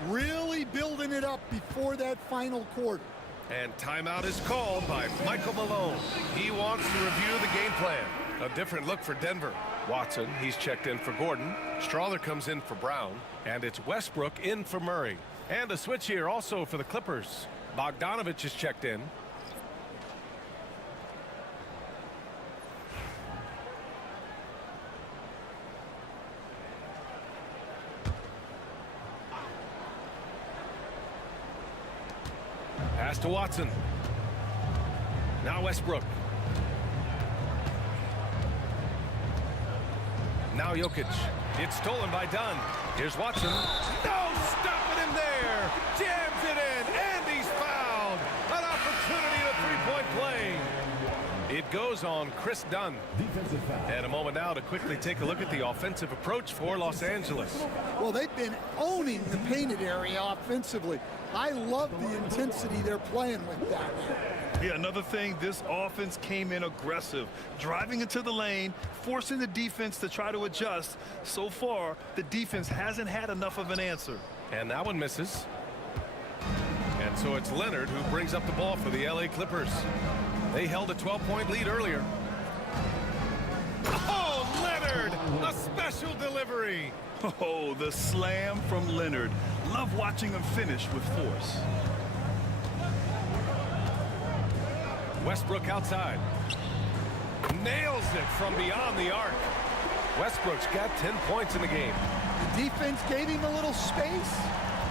Really building it up before that final quarter. And timeout is called by Michael Malone. He wants to review the game plan. A different look for Denver. Watson, he's checked in for Gordon. Strawther comes in for Brown. And it's Westbrook in for Murray. And a switch here also for the Clippers. Bogdanovich is checked in. Pass to Watson. Now Westbrook. Now Jokic. It's stolen by Dunn. Here's Watson. No, stopping him there. Jams it in, and he's fouled. An opportunity at a three-point play. It goes on Chris Dunn. And a moment now to quickly take a look at the offensive approach for Los Angeles. Well, they've been owning the painted area offensively. I love the intensity they're playing with down there. Yeah, another thing, this offense came in aggressive, driving into the lane, forcing the defense to try to adjust. So far, the defense hasn't had enough of an answer. And that one misses. And And so it's Leonard who brings up the ball for the LA Clippers. They held a 12-point lead earlier. Oh, Leonard! A special delivery! Oh, the slam from Leonard. Love watching him finish with force. Westbrook outside. Nails it from beyond the arc. Westbrook's got 10 points in the game. The defense gave him a little space,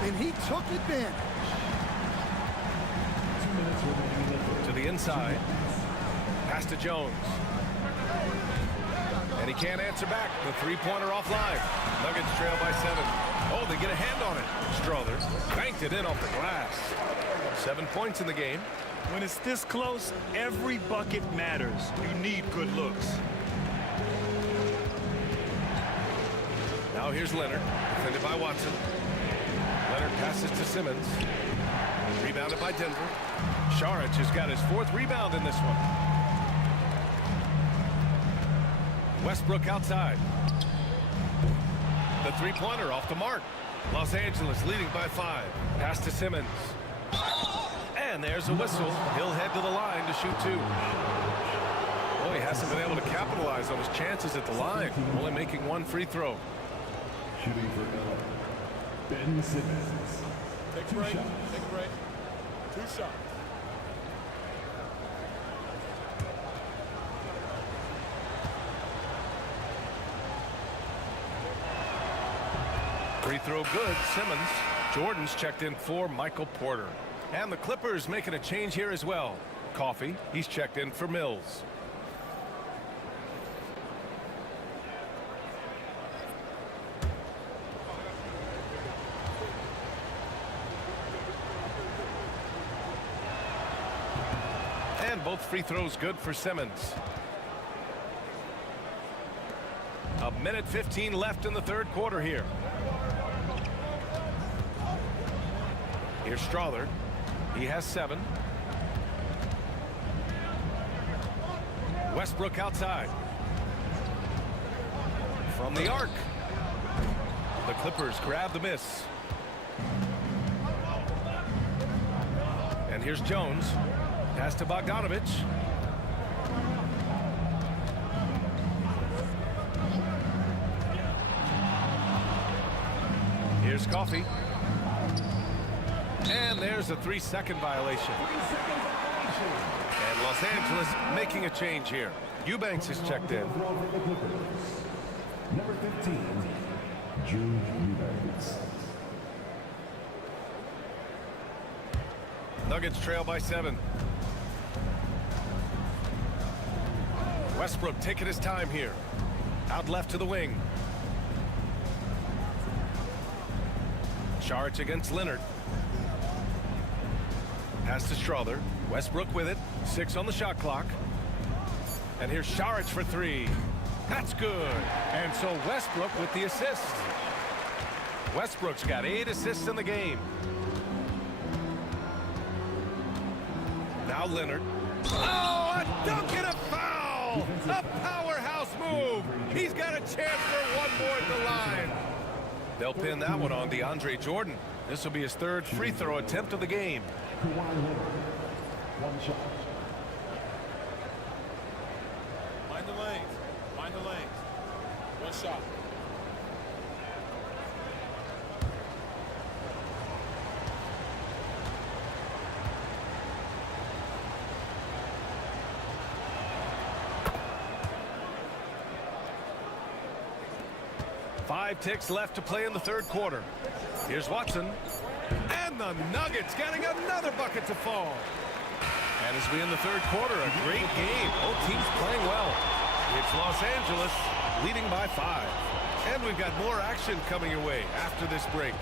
and he took advantage. To the inside. Pass to Jones. And he can't answer back. The three-pointer offline. Nuggets trail by 7. Oh, they get a hand on it. Strother banked it in off the glass. 7 points in the game. When it's this close, every bucket matters. You need good looks. Now here's Leonard, defended by Watson. Leonard passes to Simmons. Rebounded by Denver. Šarić has got his 4th rebound in this one. Westbrook outside. The three-pointer off the mark. Los Angeles leading by 5. Pass to Simmons. And there's a whistle. He'll head to the line to shoot 2. Well, he hasn't been able to capitalize on his chances at the line. Only making 1 free throw. Shooting for LA, Ben Simmons. Take a break. Take a break. 2 shots. Free throw good. Simmons. Jordan's checked in for Michael Porter. And the Clippers making a change here as well. Coffey, he's checked in for Mills. And both free throws good for Simmons. A minute 15 left in the 3rd quarter here. Here's Strother. He has 7. Westbrook outside. From the arc. The Clippers grab the miss. And here's Jones. Pass to Bogdanovich. Here's Coffey. And there's a 3-second violation. And Los Angeles making a change here. Eubanks is checked in. Number 15, Jude Eubanks. Nuggets trail by 7. Westbrook taking his time here. Out left to the wing. Šarić against Leonard. Pass to Strother. Westbrook with it. 6 on the shot clock. And here's Šarić for 3. That's good. And so Westbrook with the assist. Westbrook's got 8 assists in the game. Now Leonard. Oh, a dunk and a foul! A powerhouse move. He's got a chance for 1 more at the line. They'll pin that one on DeAndre Jordan. This will be his 3rd free throw attempt of the game. 1 shot. Mind the lanes. Mind the lanes. 1 shot. Five ticks left to play in the 3rd quarter. Here's Watson. And the Nuggets getting another bucket to fall. And as we in the 3rd quarter, a great game. Both teams playing well. It's Los Angeles leading by 5. And we've got more action coming your way after this break.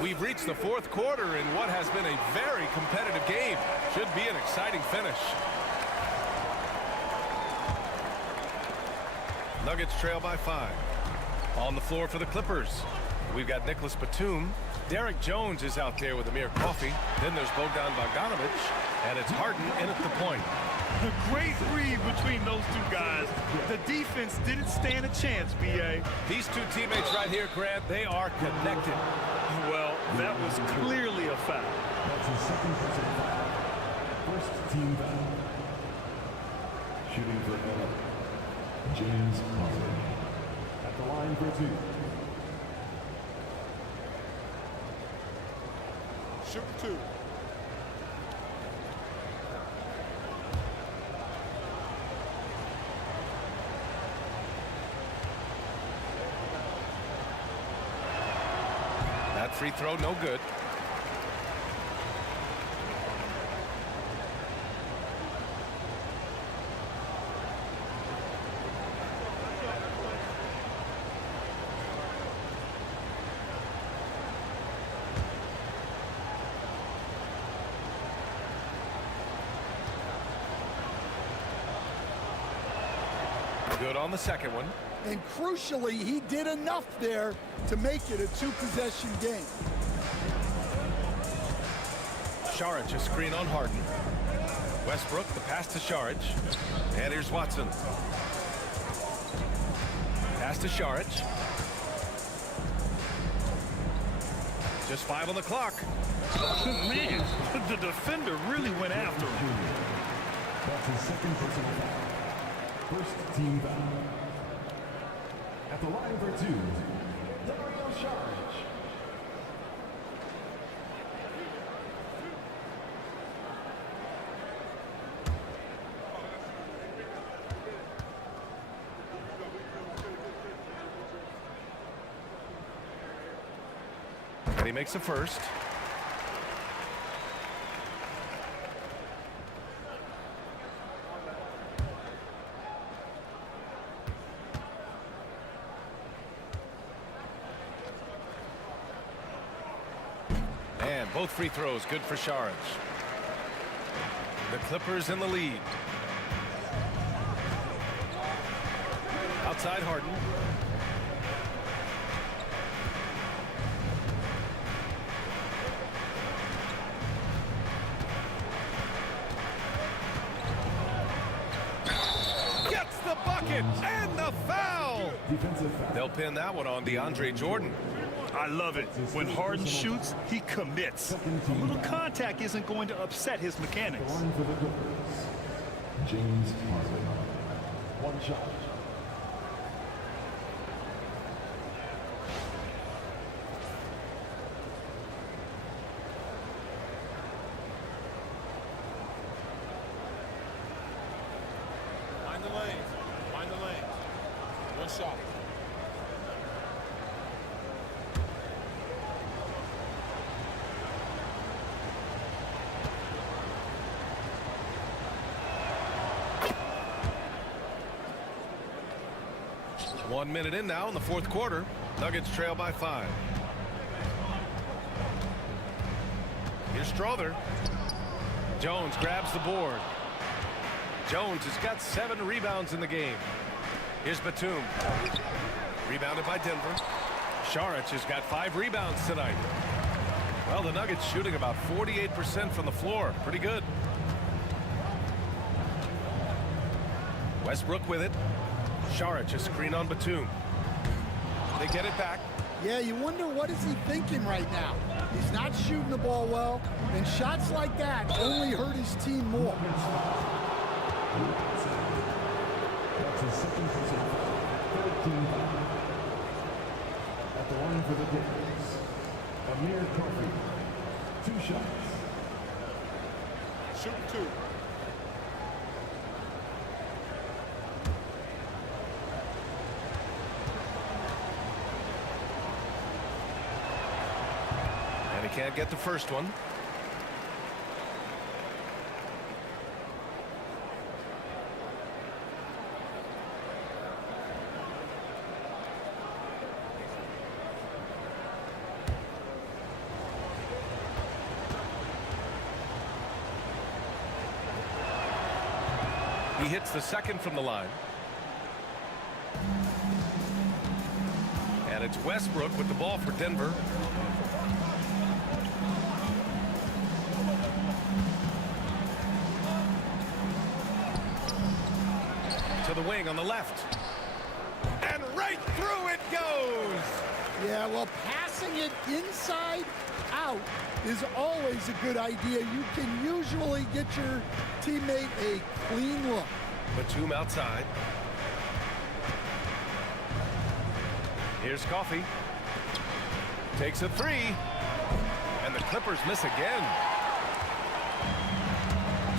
We've reached the 4th quarter in what has been a very competitive game. Should be an exciting finish. Nuggets trail by 5. On the floor for the Clippers, we've got Nicholas Batum. Derek Jones is out there with Amir Coffey. Then there's Bogdan Bogdanovic, and it's Harden in at the point. A great read between those two guys. The defense didn't stand a chance, B.A. These two teammates right here, Grant, they are connected. Well, that was clearly a foul. That's his second personal foul. First team foul. Shooting for LA, James Harden. At the line for 2. Shoot 2. That free throw, no good. Good on the second one. And crucially, he did enough there to make it a 2-possession game. Saric, a screen on Harden. Westbrook, the pass to Saric. And here's Watson. Pass to Saric. Just 5 on the clock. Man, the defender really went after him. That's his second personal foul. First team foul. At the line for 2, Dario Saric. And he makes the first. And both free throws good for Saric. The Clippers in the lead. Outside Harden. Gets the bucket and the foul. Defensive foul. They'll pin that one on DeAndre Jordan. I love it. When Harden shoots, he commits. A little contact isn't going to upset his mechanics. Line for the Clippers, James Harden. One shot. Find the lane. Find the lane. One shot. One minute in now in the fourth quarter. Nuggets trail by 5. Here's Strother. Jones grabs the board. Jones has got 7 rebounds in the game. Here's Batum. Rebounded by Denver. Saric has got 5 rebounds tonight. Well, the Nuggets shooting about 48% from the floor. Pretty good. Westbrook with it. Saric, a screen on Batum. They get it back. Yeah, you wonder what is he thinking right now. He's not shooting the ball well, and shots like that only hurt his team more. That's his second personal foul. Third team foul. At the line for the Clippers, Amir Coffey. 2 shots. Shoot 2. And he can't get the first one. He hits the second from the line. It's Westbrook with the ball for Denver. To the wing on the left. And right through it goes. Yeah, well, passing it inside out is always a good idea. You can usually get your teammate a clean look. Batum outside. Here's Coffey. Takes a three. And the Clippers miss again.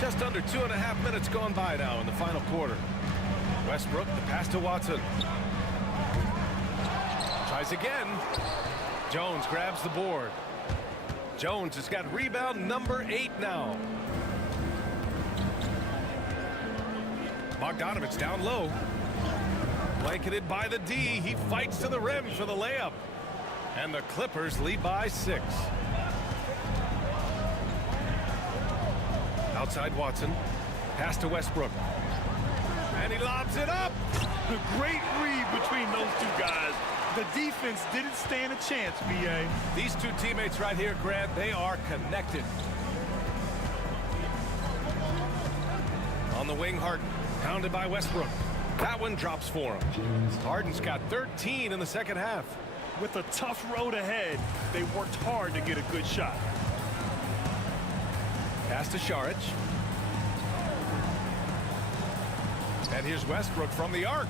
Just under 2.5 minutes gone by now in the final quarter. Westbrook, the pass to Watson. Tries again. Jones grabs the board. Jones has got rebound number 8 now. Bogdanovich down low. Blanketed by the D. He fights to the rim for the layup. And the Clippers lead by 6. Outside Watson. Pass to Westbrook. And he lobs it up. A great read between those two guys. The defense didn't stand a chance, B.A. These two teammates right here, Grant, they are connected. On the wing, Harden. Pounded by Westbrook. That one drops for him. Harden's got 13 in the second half. With a tough road ahead, they worked hard to get a good shot. Pass to Šarić. And here's Westbrook from the arc.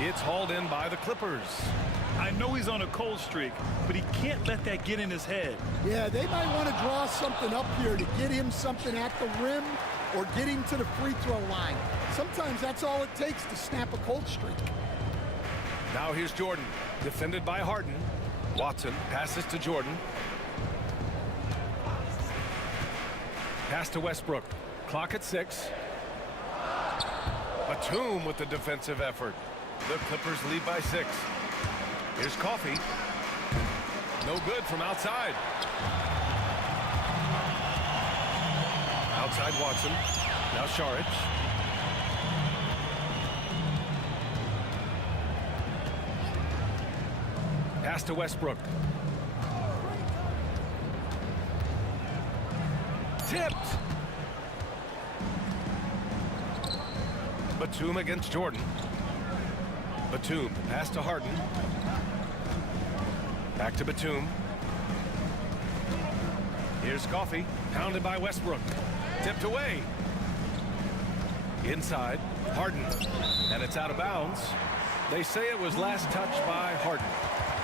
It's hauled in by the Clippers. I know he's on a cold streak, but he can't let that get in his head. Yeah, they might want to draw something up here to get him something at the rim or get him to the free throw line. Sometimes that's all it takes to snap a cold streak. Now here's Jordan, defended by Harden. Watson passes to Jordan. Pass to Westbrook. Clock at 6. Batum with the defensive effort. The Clippers lead by 6. Here's Coffey. No good from outside. Outside Watson. Now Šarić. Pass to Westbrook. Tipped. Batum against Jordan. Batum, pass to Harden. Back to Batum. Here's Coffey, pounded by Westbrook. Tipped away. Inside, Harden. And it's out of bounds. They say it was last touched by Harden.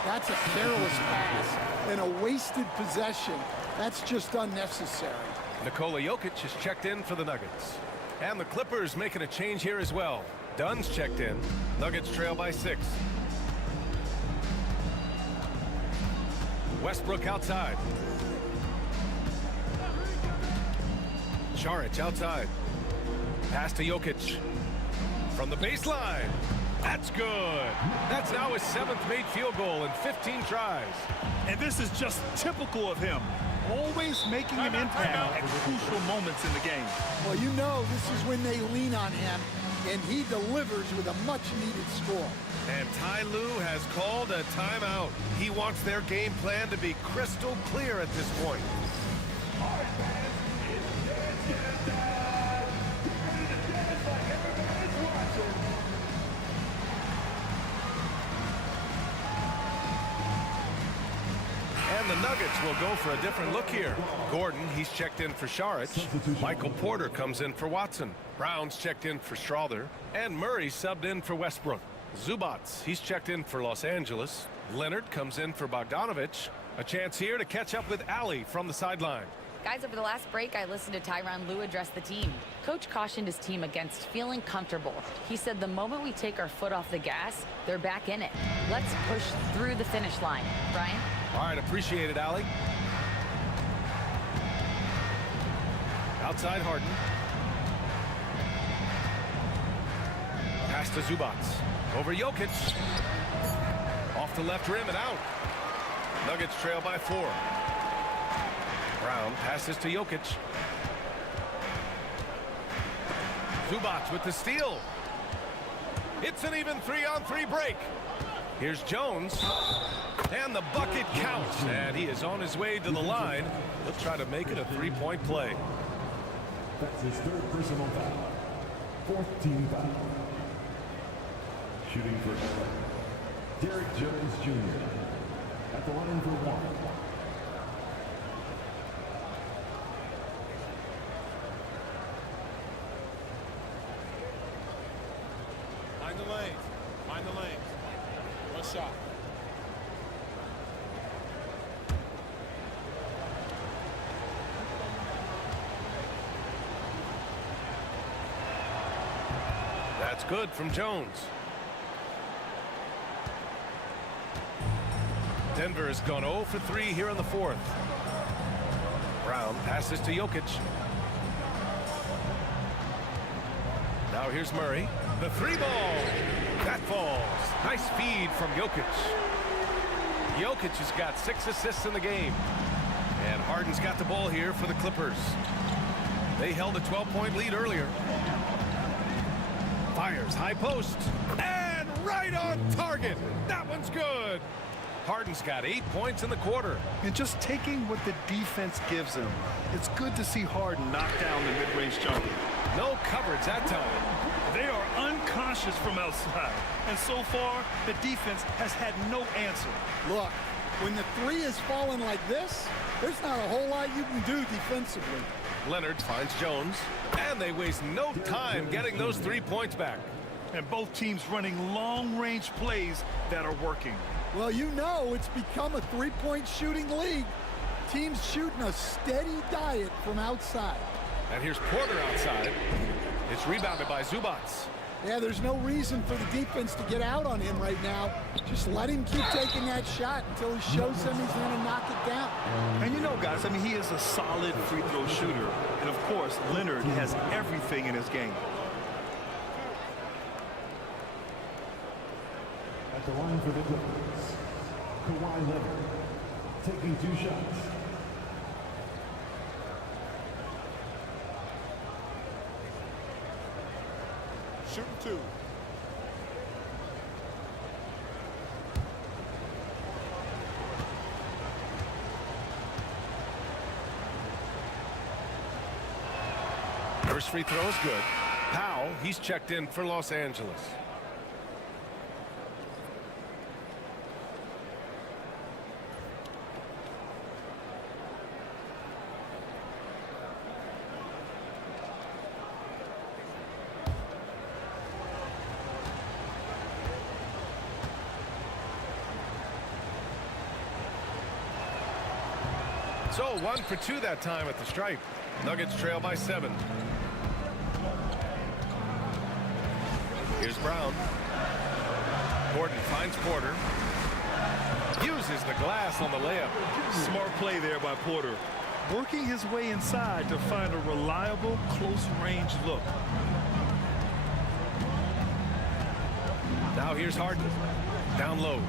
That's a careless pass and a wasted possession. That's just unnecessary. Nikola Jokic has checked in for the Nuggets. And the Clippers making a change here as well. Dunn's checked in. Nuggets trail by 6. Westbrook outside. Šarić outside. Pass to Jokic. From the baseline. That's good. That's now his 7th made field goal in 15 tries. And this is just typical of him. Always making an impact at crucial moments in the game. Well, you know this is when they lean on him, and he delivers with a much-needed score. And Ty Lue has called a timeout. He wants their game plan to be crystal clear at this point. And the Nuggets will go for a different look here. Gordon, he's checked in for Šarić. Michael Porter comes in for Watson. Brown's checked in for Strother. And Murray subbed in for Westbrook. Zubats, he's checked in for Los Angeles. Leonard comes in for Bogdanovich. A chance here to catch up with Allie from the sideline. Guys, over the last break, I listened to Tyronn Lue address the team. Coach cautioned his team against feeling comfortable. He said the moment we take our foot off the gas, they're back in it. Let's push through the finish line. Brian? All right, appreciate it, Allie. Outside Harden. Pass to Zubats. Over Jokic. Off the left rim and out. Nuggets trail by 4. Brown passes to Jokic. Zubats with the steal. It's an even 3-on-3 break. Here's Jones. And the bucket counts. And he is on his way to the line. He'll try to make it a three-point play. That's his third personal foul. Fourth team foul. Shooting for Derek Jones Jr. at the line for one. Mind the lanes. Mind the lanes. One shot. That's good from Jones. Denver has gone 0 for 3 here in the fourth. Brown passes to Jokic. Now here's Murray. The three ball. That falls. Nice feed from Jokic. Jokic has got 6 assists in the game. And Harden's got the ball here for the Clippers. They held a 12-point lead earlier. Fires high post. And right on target. That one's good. Harden's got 8 points in the quarter. And just taking what the defense gives him. It's good to see Harden knock down the mid-range jumper. No coverage that time. They are unconscious from outside. And so far, the defense has had no answer. Look, when the three is falling like this, there's not a whole lot you can do defensively. Leonard finds Jones. And they waste no time getting those 3 points back. And both teams running long-range plays that are working. Well, you know it's become a three-point shooting league. Teams shooting a steady diet from outside. And here's Porter outside. It's rebounded by Zubats. Yeah, there's no reason for the defense to get out on him right now. Just let him keep taking that shot until he shows them he's going to knock it down. And you know, guys, I mean, he is a solid free throw shooter. And, of course, Leonard has everything in his game. At the line for the Clippers, Kawhi Leonard taking 2 shots. Shooting 2. First free throw is good. Powell, he's checked in for Los Angeles. So 1 for 2 that time at the stripe. Nuggets trail by 7. Here's Brown. Gordon finds Porter. Uses the glass on the layup. Smart play there by Porter. Working his way inside to find a reliable close-range look. Now here's Harden. Down low.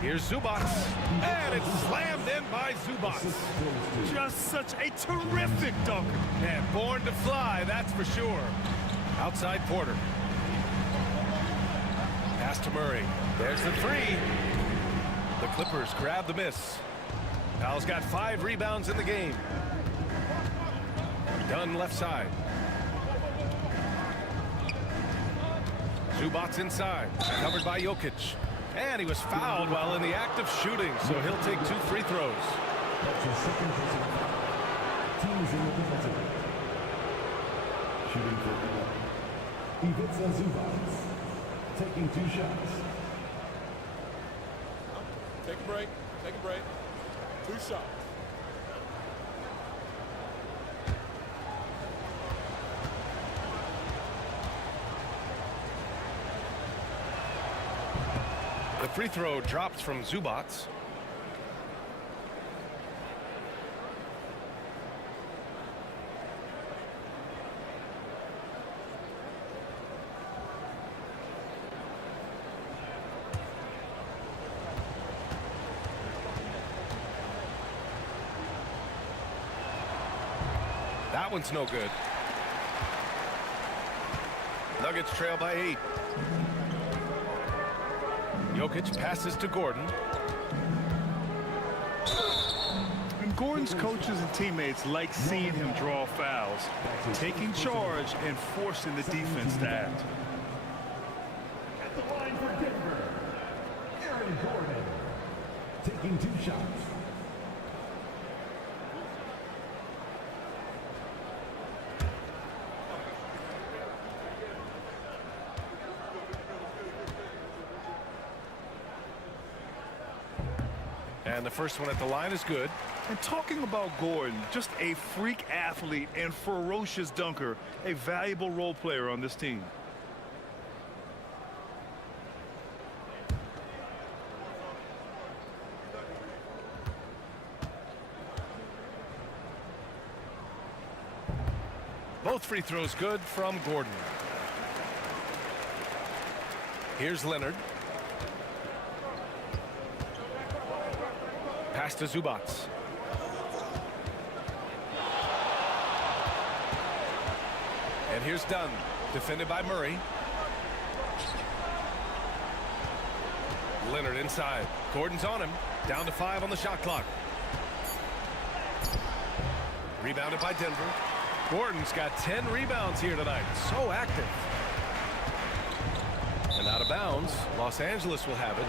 Here's Zubats. And it's slammed in by Zubats. Just such a terrific dunker. And born to fly, that's for sure. Outside Porter. Pass to Murray. There's the three. The Clippers grab the miss. Powell's got 5 rebounds in the game. Dunn left side. Zubats inside. Covered by Jokic. And he was fouled while in the act of shooting, so he'll take 2 free throws. That's his second personal foul. Teams in the defensive. Shooting for Ivica Zubats. Taking 2 shots. Take a break. Take a break. 2 shots. The free throw drops from Zubats. That one's no good. Nuggets trail by 8. Jokic passes to Gordon. And Gordon's coaches and teammates like seeing him draw fouls, taking charge and forcing the defense to act. At the line for Denver, Aaron Gordon, taking 2 shots. And the first one at the line is good. And talking about Gordon, just a freak athlete and ferocious dunker, a valuable role player on this team. Both free throws good from Gordon. Here's Leonard. Pass to Zubac. And here's Dunn, defended by Murray. Leonard inside. Gordon's on him. Down to 5 on the shot clock. Rebounded by Denver. Gordon's got 10 rebounds here tonight. So active. And out of bounds. Los Angeles will have it.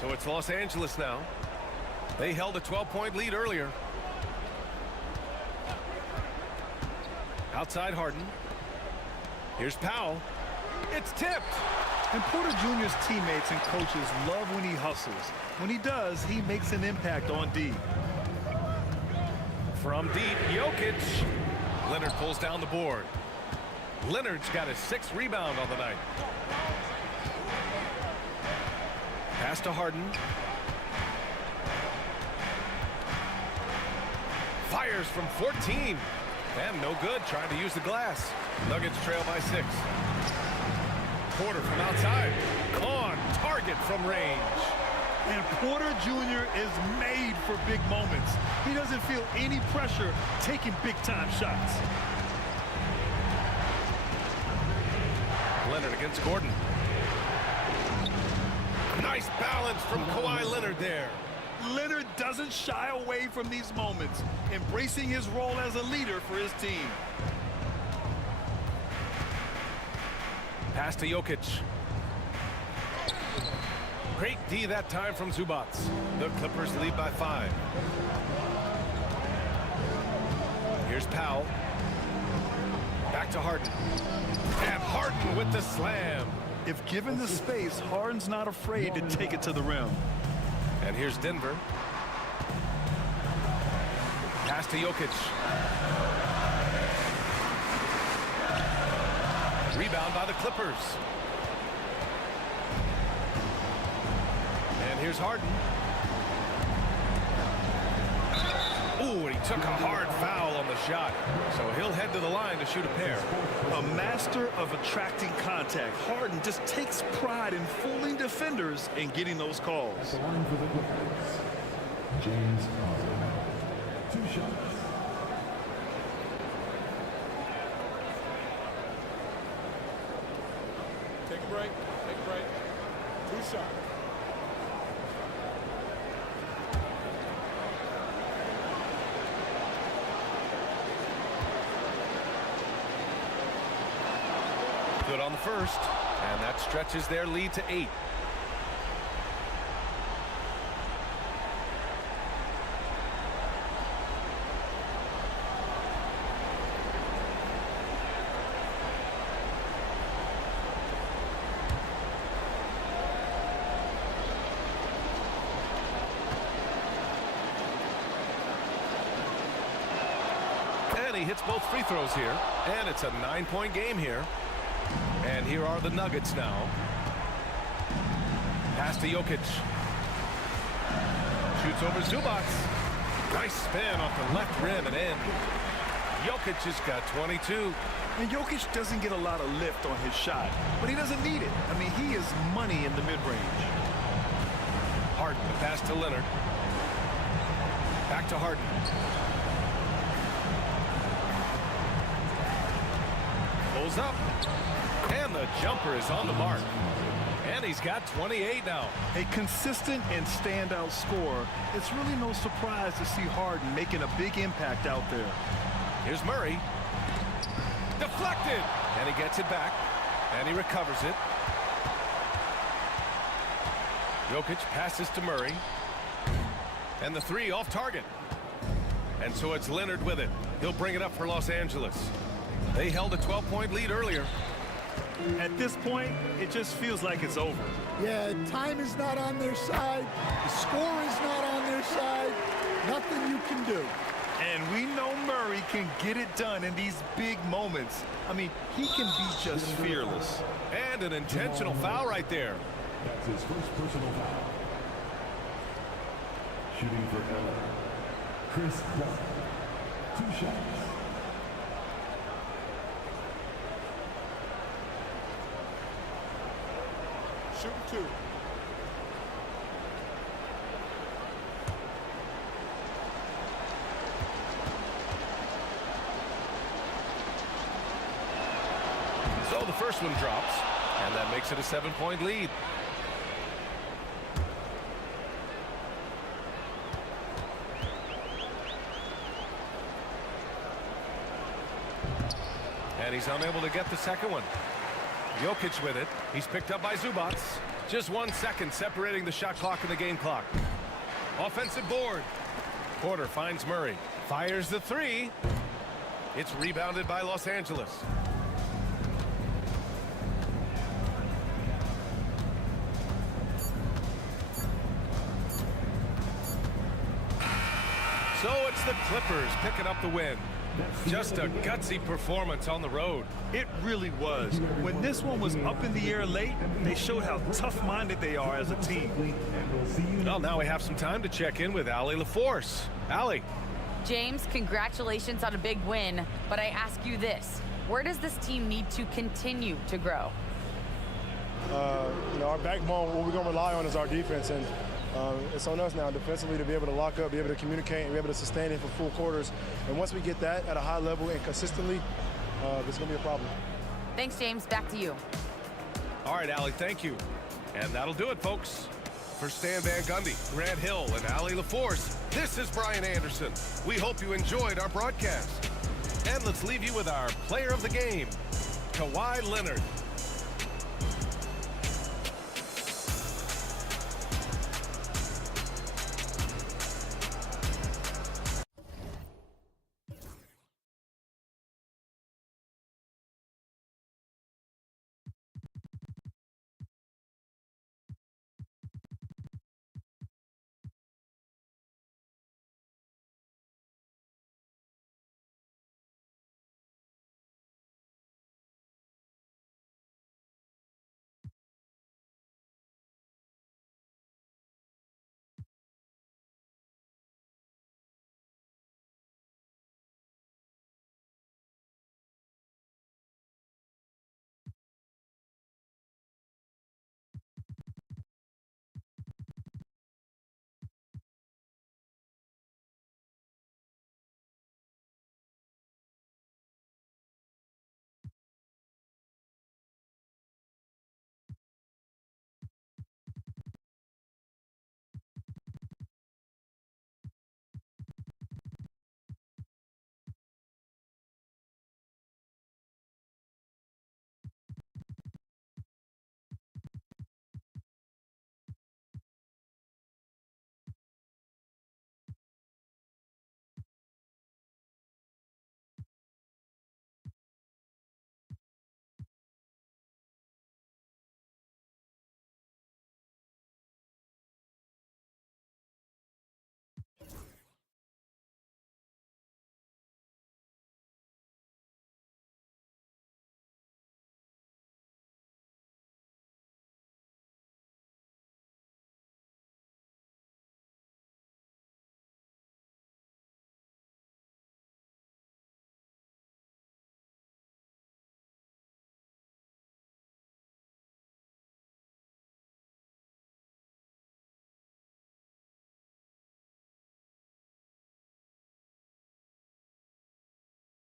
So it's Los Angeles now. They held a 12-point lead earlier. Outside Harden. Here's Powell. It's tipped. And Porter Jr.'s teammates and coaches love when he hustles. When he does, he makes an impact on D. From deep, Jokic. Leonard pulls down the board. Leonard's got his 6th rebound on the night. Pass to Harden. Fires from 14. And no good, trying to use the glass. Nuggets trail by 6. Porter from outside. On target from range. And Porter Jr. is made for big moments. He doesn't feel any pressure taking big-time shots. Leonard against Gordon. Nice balance from Kawhi Leonard there. Leonard doesn't shy away from these moments, embracing his role as a leader for his team. Pass to Jokic. Great D that time from Zubac. The Clippers lead by 5. Here's Powell. Back to Harden. And Harden with the slam. If given the space, Harden's not afraid to take it to the rim. And here's Denver. Pass to Jokic. Rebound by the Clippers. And here's Harden. Ooh, and he took a hard foul on the shot. So he'll head to the line to shoot a pair. A master of attracting contact, Harden just takes pride in fooling defenders and getting those calls. The line for the Clippers, James Harden, 2 shots. Take a break. Take a break. 2 shots. Good on the first, and that stretches their lead to 8. And he hits both free throws here, and it's a 9-point game here. And here are the Nuggets now. Pass to Jokic. Shoots over Zubac. Nice spin off the left rim and in. Jokic has got 22. And Jokic doesn't get a lot of lift on his shot, but he doesn't need it. I mean, he is money in the mid-range. Harden, the pass to Leonard. Back to Harden. Pulls up. And the jumper is on the mark. And he's got 28 now. A consistent and standout scorer. It's really no surprise to see Harden making a big impact out there. Here's Murray. Deflected. And he gets it back. And he recovers it. JOKIC passes to Murray. And the three off target. And so it's Leonard with it. He'll bring it up for Los Angeles. They held a 12-point lead earlier. At this point, it just feels like it's over. Yeah, time is not on their side. The score is not on their side. Nothing you can do. And we know Murray can get it done in these big moments. I mean, he can be just fearless. And an intentional foul right there. That's his first personal foul. Shooting for LA, Chris Paul. 2 shots. Shooting 2. So the first one drops, and that makes it a 7-point lead. And he's unable to get the second one. JOKIC with it. He's picked up by Zubac. Just 1 second separating the shot clock and the game clock. Offensive board. Porter finds Murray. Fires the three. It's rebounded by Los Angeles. So it's the Clippers picking up the win. Just a gutsy performance on the road. It really was. When this one was up in the air late, they showed how tough-minded they are as a team. Well, now we have some time to check in with Allie LaForce. Allie. James, congratulations on a big win, but I ask you this. Where does this team need to continue to grow? Our backbone, what we're going to rely on is our defense, and it's on us now defensively to be able to lock up, be able to communicate, and be able to sustain it for full quarters. And once we get that at a high level and consistently, it's going to be a problem. Thanks, James. Back to you. All right, Allie, thank you. And that'll do it, folks. For Stan Van Gundy, Grant Hill, and Allie LaForce, this is Brian Anderson. We hope you enjoyed our broadcast. And let's leave you with our player of the game, Kawhi Leonard.